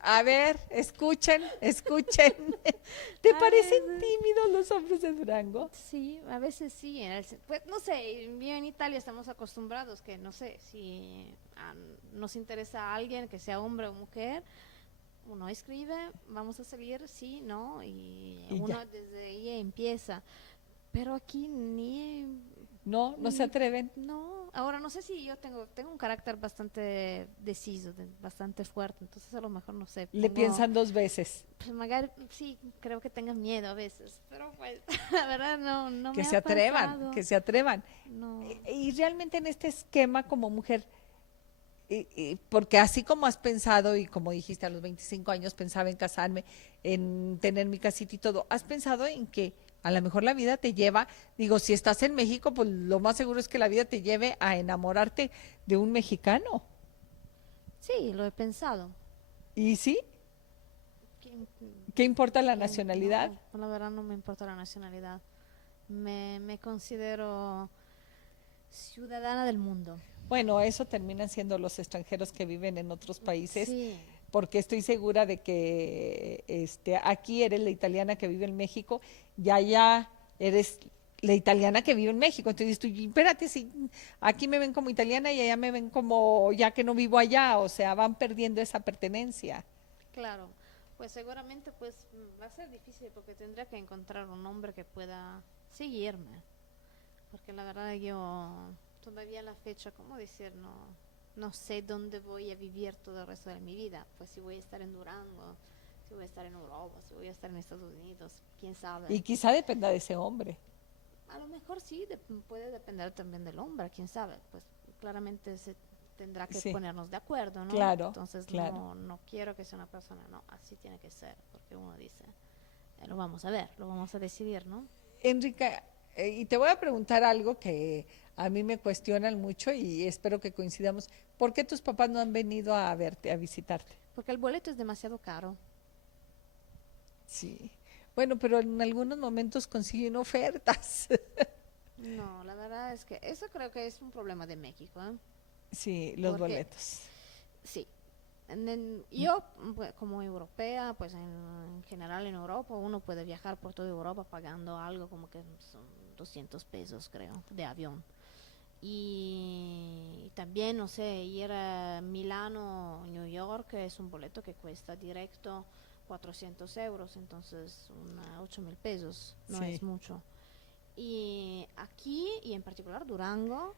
a ver, escuchen. ¿Te A parecen veces, tímidos los hombres de Durango? sí, a veces sí. Pues no sé, en Italia estamos acostumbrados que no sé, si nos interesa a alguien, que sea hombre o mujer, uno escribe, vamos a salir, sí, no, y Y uno ya. desde ahí empieza. Pero aquí ni No, no se atreven. no, ahora no sé si yo tengo un carácter bastante deciso, bastante fuerte, entonces a lo mejor no sé, Le pongo, piensan dos veces. pues magari, sí, creo que tenga miedo a veces, pero pues la verdad no Que me se ha atrevan, pasado, que se atrevan. no, Y realmente en este esquema como mujer, porque así como has pensado y como dijiste a los 25 años pensaba en casarme, en tener mi casita y todo, has pensado en que a lo mejor la vida te lleva, digo, si estás en México, pues lo más seguro es que la vida te lleve a enamorarte de un mexicano. sí, lo he pensado, ¿Y sí? ¿Quién- ¿Qué importa la nacionalidad? no, la verdad no me importa la nacionalidad, me considero ciudadana del mundo, Bueno, eso terminan siendo los extranjeros que viven en otros países, sí, porque estoy segura de que aquí eres la italiana que vive en México y allá eres la italiana que vive en México. Entonces tú, espérate, si aquí me ven como italiana y allá me ven como ya que no vivo allá, o sea, van perdiendo esa pertenencia. claro, pues seguramente pues va a ser difícil porque tendría que encontrar un hombre que pueda seguirme, porque la verdad yo todavía a la fecha, ¿cómo decir? No sé dónde voy a vivir todo el resto de mi vida, pues si voy a estar en Durango, si voy a estar en Europa, si voy a estar en Estados Unidos, quién sabe. Y quizá dependa de ese hombre. A lo mejor sí, puede depender también del hombre, quién sabe, pues claramente se tendrá que Sí, ponernos de acuerdo, ¿no? claro, Entonces claro. no quiero que sea una persona, no, así tiene que ser, porque uno dice, lo vamos a ver, lo vamos a decidir, ¿no? Enrica, y te voy a preguntar algo que a mí me cuestionan mucho y espero que coincidamos. ¿Por qué tus papás no han venido a verte, a visitarte? Porque el boleto es demasiado caro. Sí. Bueno, pero en algunos momentos consiguen ofertas. No, la verdad es que eso creo que es un problema de México, ¿eh? Sí, los Porque boletos. sí, yo pues, como europea, pues en general en Europa, uno puede viajar por toda Europa pagando algo como que son 200 pesos, creo, de avión. Y también, no sé, ir a Milano, New York, es un boleto que cuesta directo 400 euros, entonces 8.000 pesos, no Sí. es mucho. Y aquí, y en particular Durango,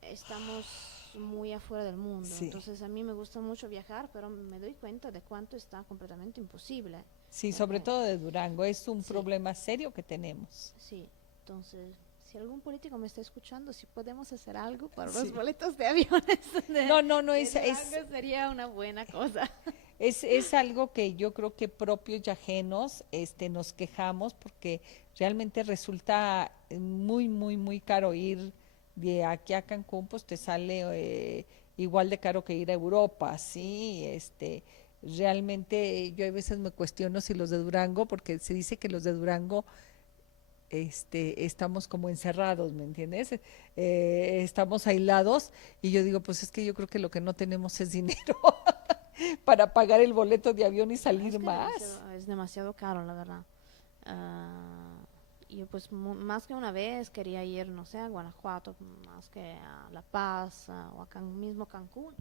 estamos muy afuera del mundo. Sí. Entonces a mí me gusta mucho viajar, pero me doy cuenta de cuánto está completamente imposible. Sí, sobre Eh, todo de Durango. Es un sí, problema serio que tenemos. sí. Entonces, si algún político me está escuchando, si podemos hacer algo para los Sí. boletos de aviones No, no, no, de Durango sería una buena cosa. es algo que yo creo que propios y ajenos nos quejamos porque realmente resulta muy, muy, muy caro ir de aquí a Cancún, pues te sale igual de caro que ir a Europa, sí, realmente yo a veces me cuestiono si los de Durango, porque se dice que los de Durango estamos como encerrados, ¿me entiendes? Estamos aislados y yo digo, pues es que yo creo que lo que no tenemos es dinero para pagar el boleto de avión y Es salir que más. es demasiado caro, la verdad. Ah, yo pues más que una vez quería ir, no sé, a Guanajuato, más que a La Paz o a mismo Cancún.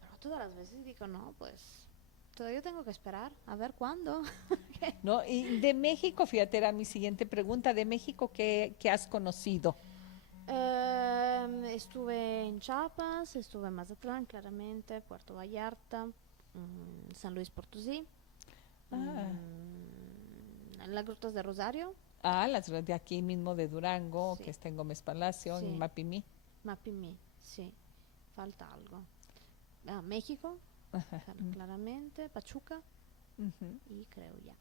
Pero todas las veces digo, no, pues Todavía tengo que esperar a ver cuándo. ¿No? Y de México, fíjate, era mi siguiente pregunta, ¿de México qué has conocido? Estuve en Chiapas, estuve en Mazatlán, claramente, Puerto Vallarta, San Luis Potosí, Ah, en las grutas de Rosario, las de aquí mismo de Durango, que sí, está en Gómez Palacio, en sí, Mapimí. Mapimí, sí, falta algo. México, claramente, Pachuca Ujú. y creo ya.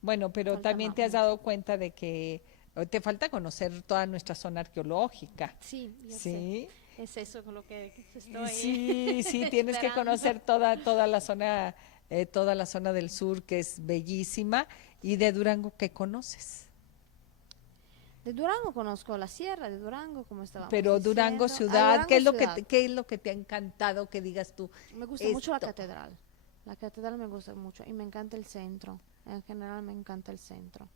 Bueno, pero Falta también te has mucho. dado cuenta de que te falta conocer toda nuestra zona arqueológica, Sí, yo sé. ¿sí? Es eso con lo que Y estoy sí, sí, tienes que esperando. conocer toda la zona del sur que es bellísima y de Durango que conoces. De Durango conozco la sierra de Durango, como estábamos Pero Durango diciendo. A ciudad, Durango ciudad. qué es lo que te ha encantado que digas tú Me gusta mucho la esto? catedral. La catedral me gusta mucho y me encanta el centro. En general me encanta el centro.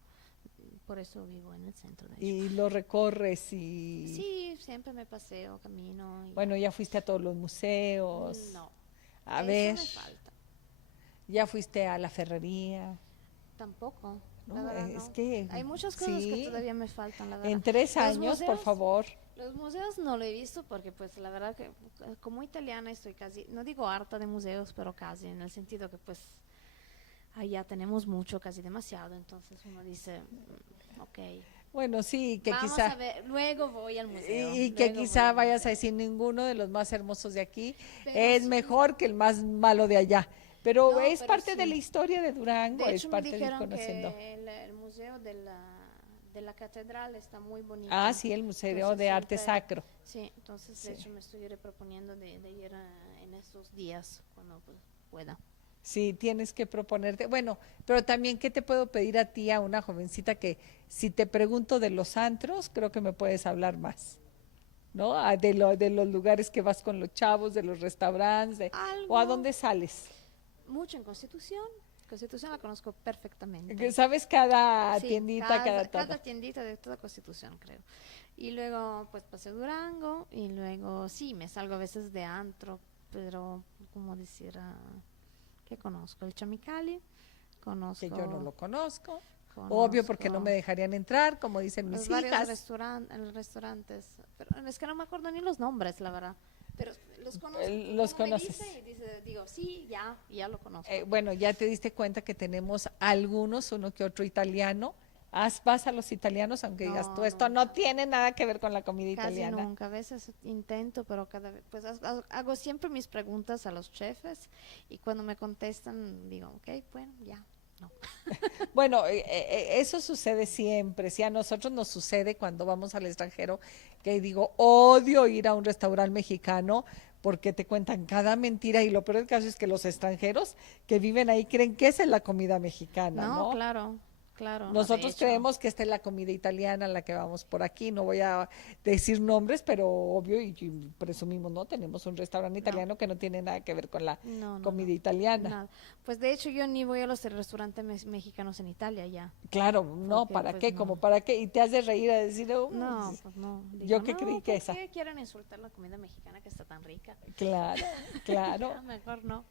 Por eso vivo en el centro, de hecho. Y lo recorres y Sí, siempre me paseo, camino y ya. bueno, ya fuiste a todos los museos. No, A eso ver, me falta. ya fuiste a la ferrería, Tampoco, la ¿no? verdad Es no. que Hay muchas cosas que sí, todavía me faltan, la verdad. en tres Los años, por museos, favor. los museos no lo he visto porque pues la verdad que como italiana estoy casi, no digo harta de museos, pero casi, en el sentido que pues allá tenemos mucho, casi demasiado, entonces uno dice, ok, Bueno, sí, que vamos a quizá ver, luego voy al museo, y que luego voy quizá al vayas a museo. decir ninguno de los más hermosos de aquí Pero es sí, mejor que el más malo de allá. Pero no, es pero parte de la sí. historia de Durango, De es hecho me parte de ir dijeron conociendo. que el museo de la catedral está muy Ah, bonito, sí, el Museo entonces de Arte siempre, Sacro. sí, entonces de Sí. hecho me estoy proponiendo de ir en estos días cuando pues, pueda. Sí, tienes que proponerte. Bueno, pero también, ¿qué te puedo pedir a ti, a una jovencita que si te pregunto de los antros, creo que me puedes hablar más, ¿no? De los lugares que vas con los chavos, de los restaurantes, o a Algo, dónde sales. mucho en Constitución, Constitución la conozco Que perfectamente. ¿sabes cada Sí, tiendita, cada cada todo? tiendita de toda Constitución, creo. Y luego, pues paseo Durango. Y luego, sí, me salgo a veces de antro. Pero, ¿cómo decir? ¿Qué conozco? El Chamicali. Que yo no Conozco, lo conozco. Obvio, porque no me conozco dejarían entrar, como dicen los mis varios hijas. restaurantes. Pero es que no me acuerdo ni los nombres, la verdad. Pero los conozco. Los Uno me dice conoces. y digo, sí, ya lo conozco. Bueno, ya te diste cuenta que tenemos algunos, uno que otro italiano. Vas a los italianos, aunque digas tú, No, esto no nunca. tiene nada que ver con la comida Casi italiana. nunca, a veces intento, pero cada vez, pues hago siempre mis preguntas a los chefs y cuando me contestan digo, ok, bueno, ya, no. Bueno, eso sucede siempre. Sí, a nosotros nos sucede cuando vamos al extranjero, que digo, odio ir a un restaurante mexicano porque te cuentan cada mentira y lo peor del caso es que los extranjeros que viven ahí creen que esa es la comida mexicana, No, ¿no? claro, claro, no, de Nosotros hecho, creemos que esta es la comida italiana, la que vamos por aquí. No voy a decir nombres, pero obvio y presumimos, ¿no? Tenemos un restaurante no, italiano que no tiene nada que ver con la no, comida italiana. nada. Pues de hecho yo ni voy a los restaurantes mexicanos en Italia ya, Claro, no, porque ¿para pues qué? no, ¿Como para qué? Y te has de reír a decir, no, pues no, digo, yo que no, creí que ¿por esa. qué quieren insultar la comida mexicana que está tan rica? Claro, claro. Ya, mejor no.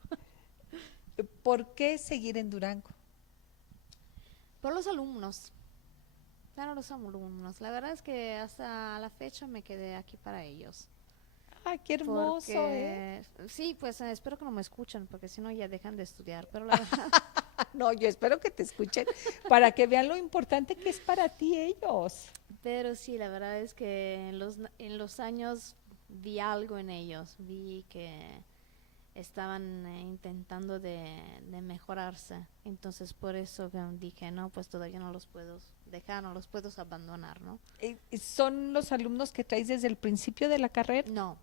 ¿Por qué seguir en Durango? Por los alumnos. Claro, los alumnos. La verdad es que hasta la fecha me quedé aquí para ellos. Ay, qué hermoso, ¿eh? Porque, sí, pues espero que no me escuchen, porque si no ya dejan de estudiar. Pero la verdad, No, yo espero que te escuchen para que vean lo importante que es para ti ellos. pero sí, la verdad es que en los años vi algo en ellos. Vi que estaban intentando de mejorarse. Entonces, por eso que dije, no, pues todavía no los puedo dejar, no los puedo abandonar, ¿no? ¿Son los alumnos que traes desde el principio de la carrera? No,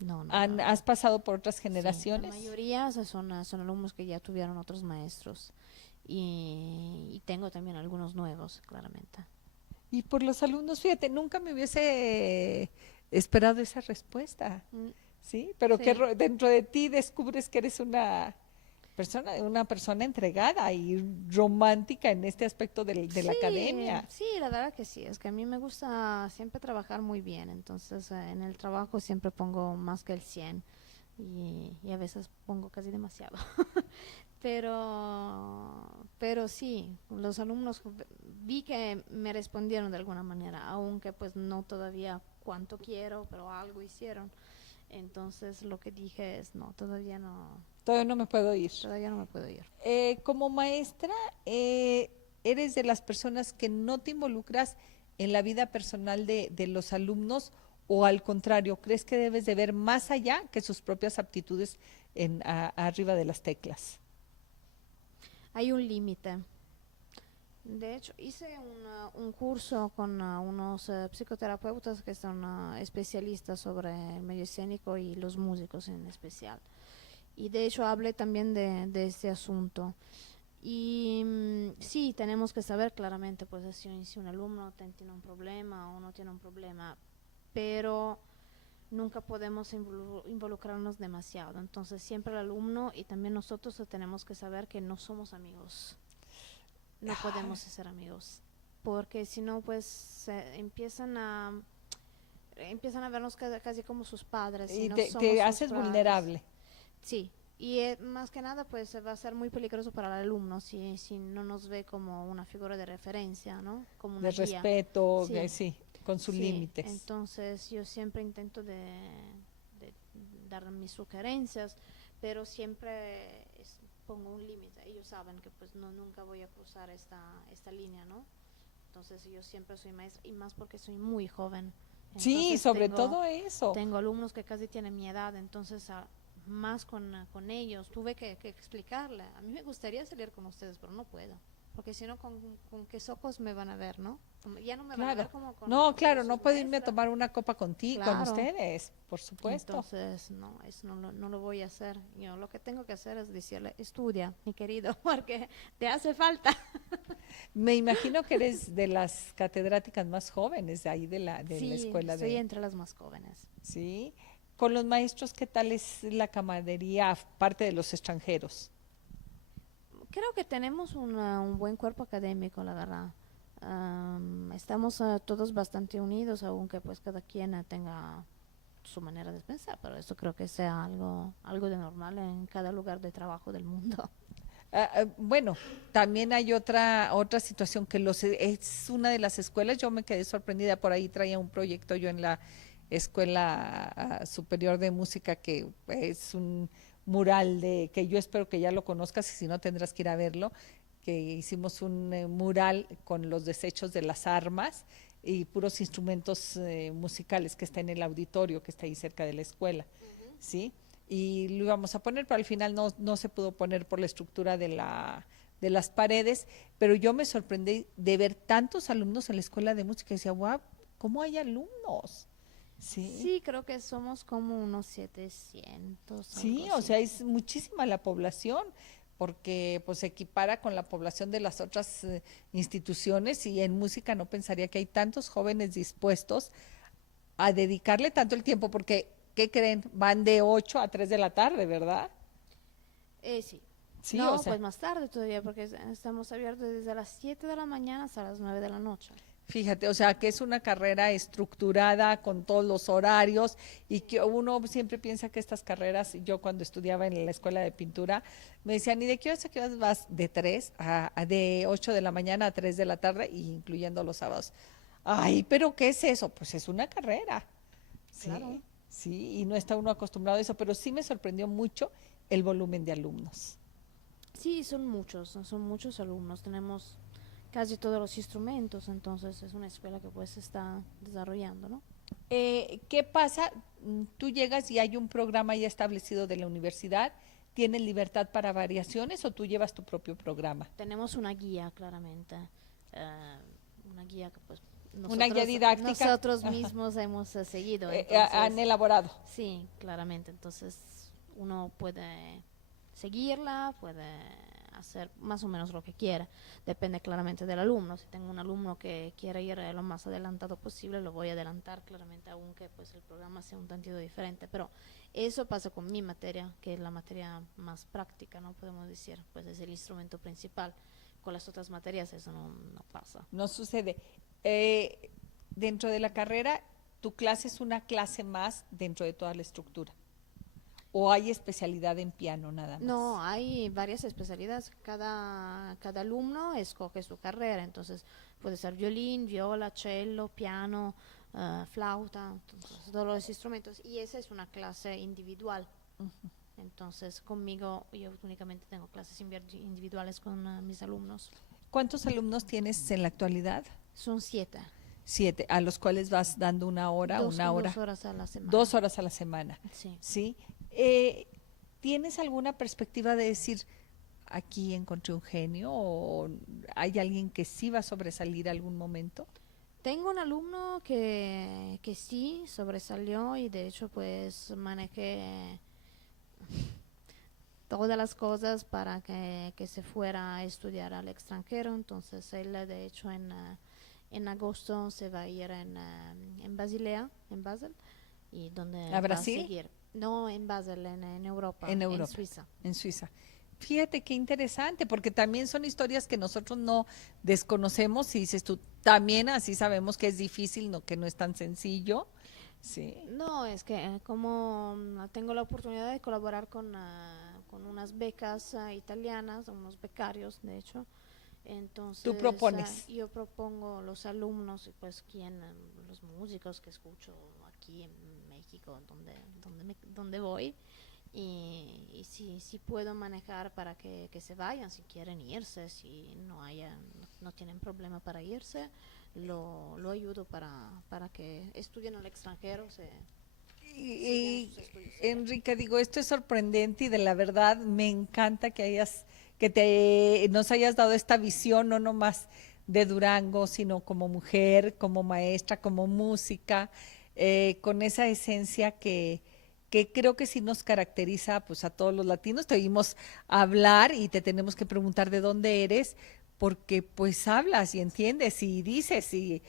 no. ¿Has pasado por otras Sí, la generaciones? mayoría o sea, son alumnos que ya tuvieron otros maestros y tengo también algunos nuevos, claramente. Y por los alumnos, fíjate, nunca me hubiese esperado esa respuesta, Mm, ¿sí? Pero que sí, dentro de ti descubres que eres una persona entregada y romántica en este aspecto de la sí, academia. sí, la verdad que sí, es que a mí me gusta siempre trabajar muy bien, entonces en el trabajo siempre pongo más que el 100. y a veces pongo casi demasiado. Pero sí, los alumnos vi que me respondieron de alguna manera, aunque pues no todavía cuánto quiero, pero algo hicieron. Entonces lo que dije es, no, Todavía no me puedo ir. todavía no me puedo ir. Como maestra, ¿eres de las personas que no te involucras en la vida personal de los alumnos o al contrario, crees que debes de ver más allá que sus propias aptitudes arriba de las teclas? Hay un límite. De hecho, hice un curso con unos psicoterapeutas que son especialistas sobre el medio escénico y los músicos en especial. Y de hecho hablé también de este asunto. Y sí, tenemos que saber claramente pues si un alumno tiene un problema o no tiene un problema, pero nunca podemos involucrarnos demasiado. Entonces siempre el alumno y también nosotros tenemos que saber que no somos amigos. No podemos ser amigos, porque si no pues empiezan a vernos casi como sus padres y Y no te somos sus haces padres. vulnerable. Sí, y más que nada pues va a ser muy peligroso para el alumno si no nos ve como una figura de referencia, ¿no? Como una De guía. respeto, Sí, sí, con sus sí. límites. Entonces yo siempre intento de dar mis sugerencias, pero siempre pongo un límite. Ellos saben que pues no nunca voy a cruzar esta línea, ¿no? Entonces yo siempre soy maestra y más porque soy muy joven. Sí, Entonces sobre todo eso. tengo alumnos que casi tienen mi edad, entonces más con ellos tuve que explicarle. A mí me gustaría salir con ustedes, pero no puedo. Porque si no, con qué ojos me van a ver, ¿no? Ya no me van a ver Claro. como No, como claro, su no puedo irme a maestra. tomar una copa contigo, con Claro. ustedes, por supuesto. Entonces, no, eso no lo voy a hacer. Yo lo que tengo que hacer es decirle, estudia, mi querido, porque te hace falta. Me imagino que eres de las catedráticas más jóvenes de ahí de la Sí, escuela estoy de, entre las más jóvenes. ¿sí? Con los maestros, ¿qué tal es la camaradería aparte de los extranjeros? Creo que tenemos un buen cuerpo académico, la verdad. Estamos todos bastante unidos, aunque pues cada quien tenga su manera de pensar, pero eso creo que sea algo de normal en cada lugar de trabajo del mundo. Bueno, también hay otra situación que es una de las escuelas, yo me quedé sorprendida, por ahí traía un proyecto yo en la Escuela Superior de Música que es un mural que yo espero que ya lo conozcas y si no tendrás que ir a verlo, que hicimos un mural con los desechos de las armas y puros instrumentos musicales que está en el auditorio que está ahí cerca de la escuela, ¿sí? Y lo íbamos a poner, pero al final no se pudo poner por la estructura de las paredes, pero yo me sorprendí de ver tantos alumnos en la escuela de música y decía, wow, ¿cómo hay alumnos? Sí, Sí, creo que somos como unos 700, algo sí, o así. sea, es muchísima la población, porque pues se equipara con la población de las otras instituciones y en música no pensaría que hay tantos jóvenes dispuestos a dedicarle tanto el tiempo, porque, ¿qué creen? Van de 8 a 3 de la tarde, ¿verdad? Sí. Sí, o No, sea, pues más tarde todavía, porque estamos abiertos desde las 7 de la mañana hasta las 9 de la noche. fíjate, o sea, que es una carrera estructurada con todos los horarios y que uno siempre piensa que estas carreras, yo cuando estudiaba en la escuela de pintura, me decían, ¿y de qué horas a qué horas vas? De 3 de 8 de la mañana a 3 de la tarde, incluyendo los sábados. Ay, pero ¿qué es eso? Pues es una carrera. Claro. Sí, sí, y no está uno acostumbrado a eso, pero sí me sorprendió mucho el volumen de alumnos. Sí, son muchos alumnos. Tenemos casi todos los instrumentos, entonces es una escuela que pues se está desarrollando, ¿no? ¿Qué pasa? Tú llegas y hay un programa ya establecido de la universidad, ¿tienes libertad para variaciones o tú llevas tu propio programa? Tenemos una guía, claramente, eh, una guía que pues Una guía didáctica. nosotros Ajá. mismos hemos seguido, Han entonces elaborado. sí, claramente, entonces uno puede seguirla, puede hacer más o menos lo que quiera, depende claramente del alumno. Si tengo un alumno que quiere ir lo más adelantado posible, lo voy a adelantar claramente, aunque pues el programa sea un tantito diferente, pero eso pasa con mi materia, que es la materia más práctica, no podemos decir, pues es el instrumento principal. Con las otras materias eso no pasa. No sucede. Eh, Dentro de la carrera, tu clase es una clase más dentro de toda la estructura. ¿O hay especialidad en piano nada más? No, hay varias especialidades. Cada alumno escoge su carrera, entonces puede ser violín, viola, cello, piano, flauta, entonces, todos los instrumentos. Y esa es una clase individual. Entonces conmigo yo únicamente tengo clases individuales con mis alumnos. ¿Cuántos alumnos tienes en la actualidad? Son 7. 7, a los cuales vas dando una hora, una hora. 2 horas a la semana. 2 horas a la semana. Sí. ¿Sí? ¿Tienes alguna perspectiva de decir, aquí encontré un genio o hay alguien que sí va a sobresalir algún momento? Tengo un alumno que sí sobresalió y de hecho pues manejé todas las cosas para que se fuera a estudiar al extranjero. Entonces él de hecho en agosto se va a ir en Basilea, en Basel, y donde ¿A va a Brasil? seguir. No, en Basel, en Europa, En Europa, en Suiza. en Suiza. Fíjate qué interesante, porque también son historias que nosotros no desconocemos y dices tú, también así sabemos que es difícil, no, que no es tan sencillo. Sí. No, es que como tengo la oportunidad de colaborar con unas becas italianas, unos becarios, de hecho, entonces Tú propones. yo propongo los alumnos y pues los músicos que escucho aquí en México, donde voy, y si puedo manejar para que se vayan, si quieren irse, si no tienen problema para irse, lo ayudo para que estudien al extranjero, sigan sus estudios allá. Enrique, digo, esto es sorprendente y de la verdad me encanta nos hayas dado esta visión, no nomás de Durango, sino como mujer, como maestra, como música, con esa esencia que creo que sí nos caracteriza pues a todos los latinos. Te oímos hablar y te tenemos que preguntar de dónde eres, porque pues hablas y entiendes y dices, y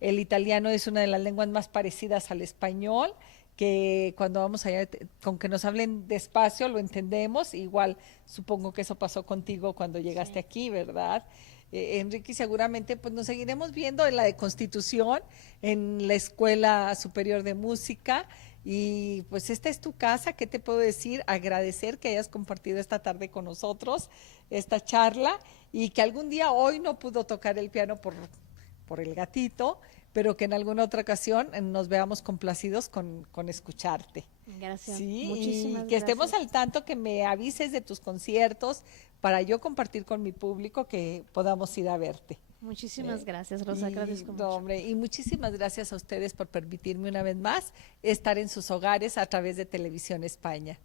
el italiano es una de las lenguas más parecidas al español, que cuando vamos allá, con que nos hablen despacio lo entendemos, igual supongo que eso pasó contigo cuando llegaste Sí. aquí, ¿verdad? Enrique, seguramente pues nos seguiremos viendo en la de Constitución, en la Escuela Superior de Música, y pues esta es tu casa. ¿Qué te puedo decir? Agradecer que hayas compartido esta tarde con nosotros, esta charla, y que algún día hoy no pudo tocar el piano por el gatito, pero que en alguna otra ocasión nos veamos complacidos con escucharte. Gracias, Sí, muchísimas y que estemos gracias. al tanto, que me avises de tus conciertos para yo compartir con mi público, que podamos ir a verte. Muchísimas gracias, los agradezco No, mucho. hombre, y muchísimas gracias a ustedes por permitirme una vez más estar en sus hogares a través de Televisión España.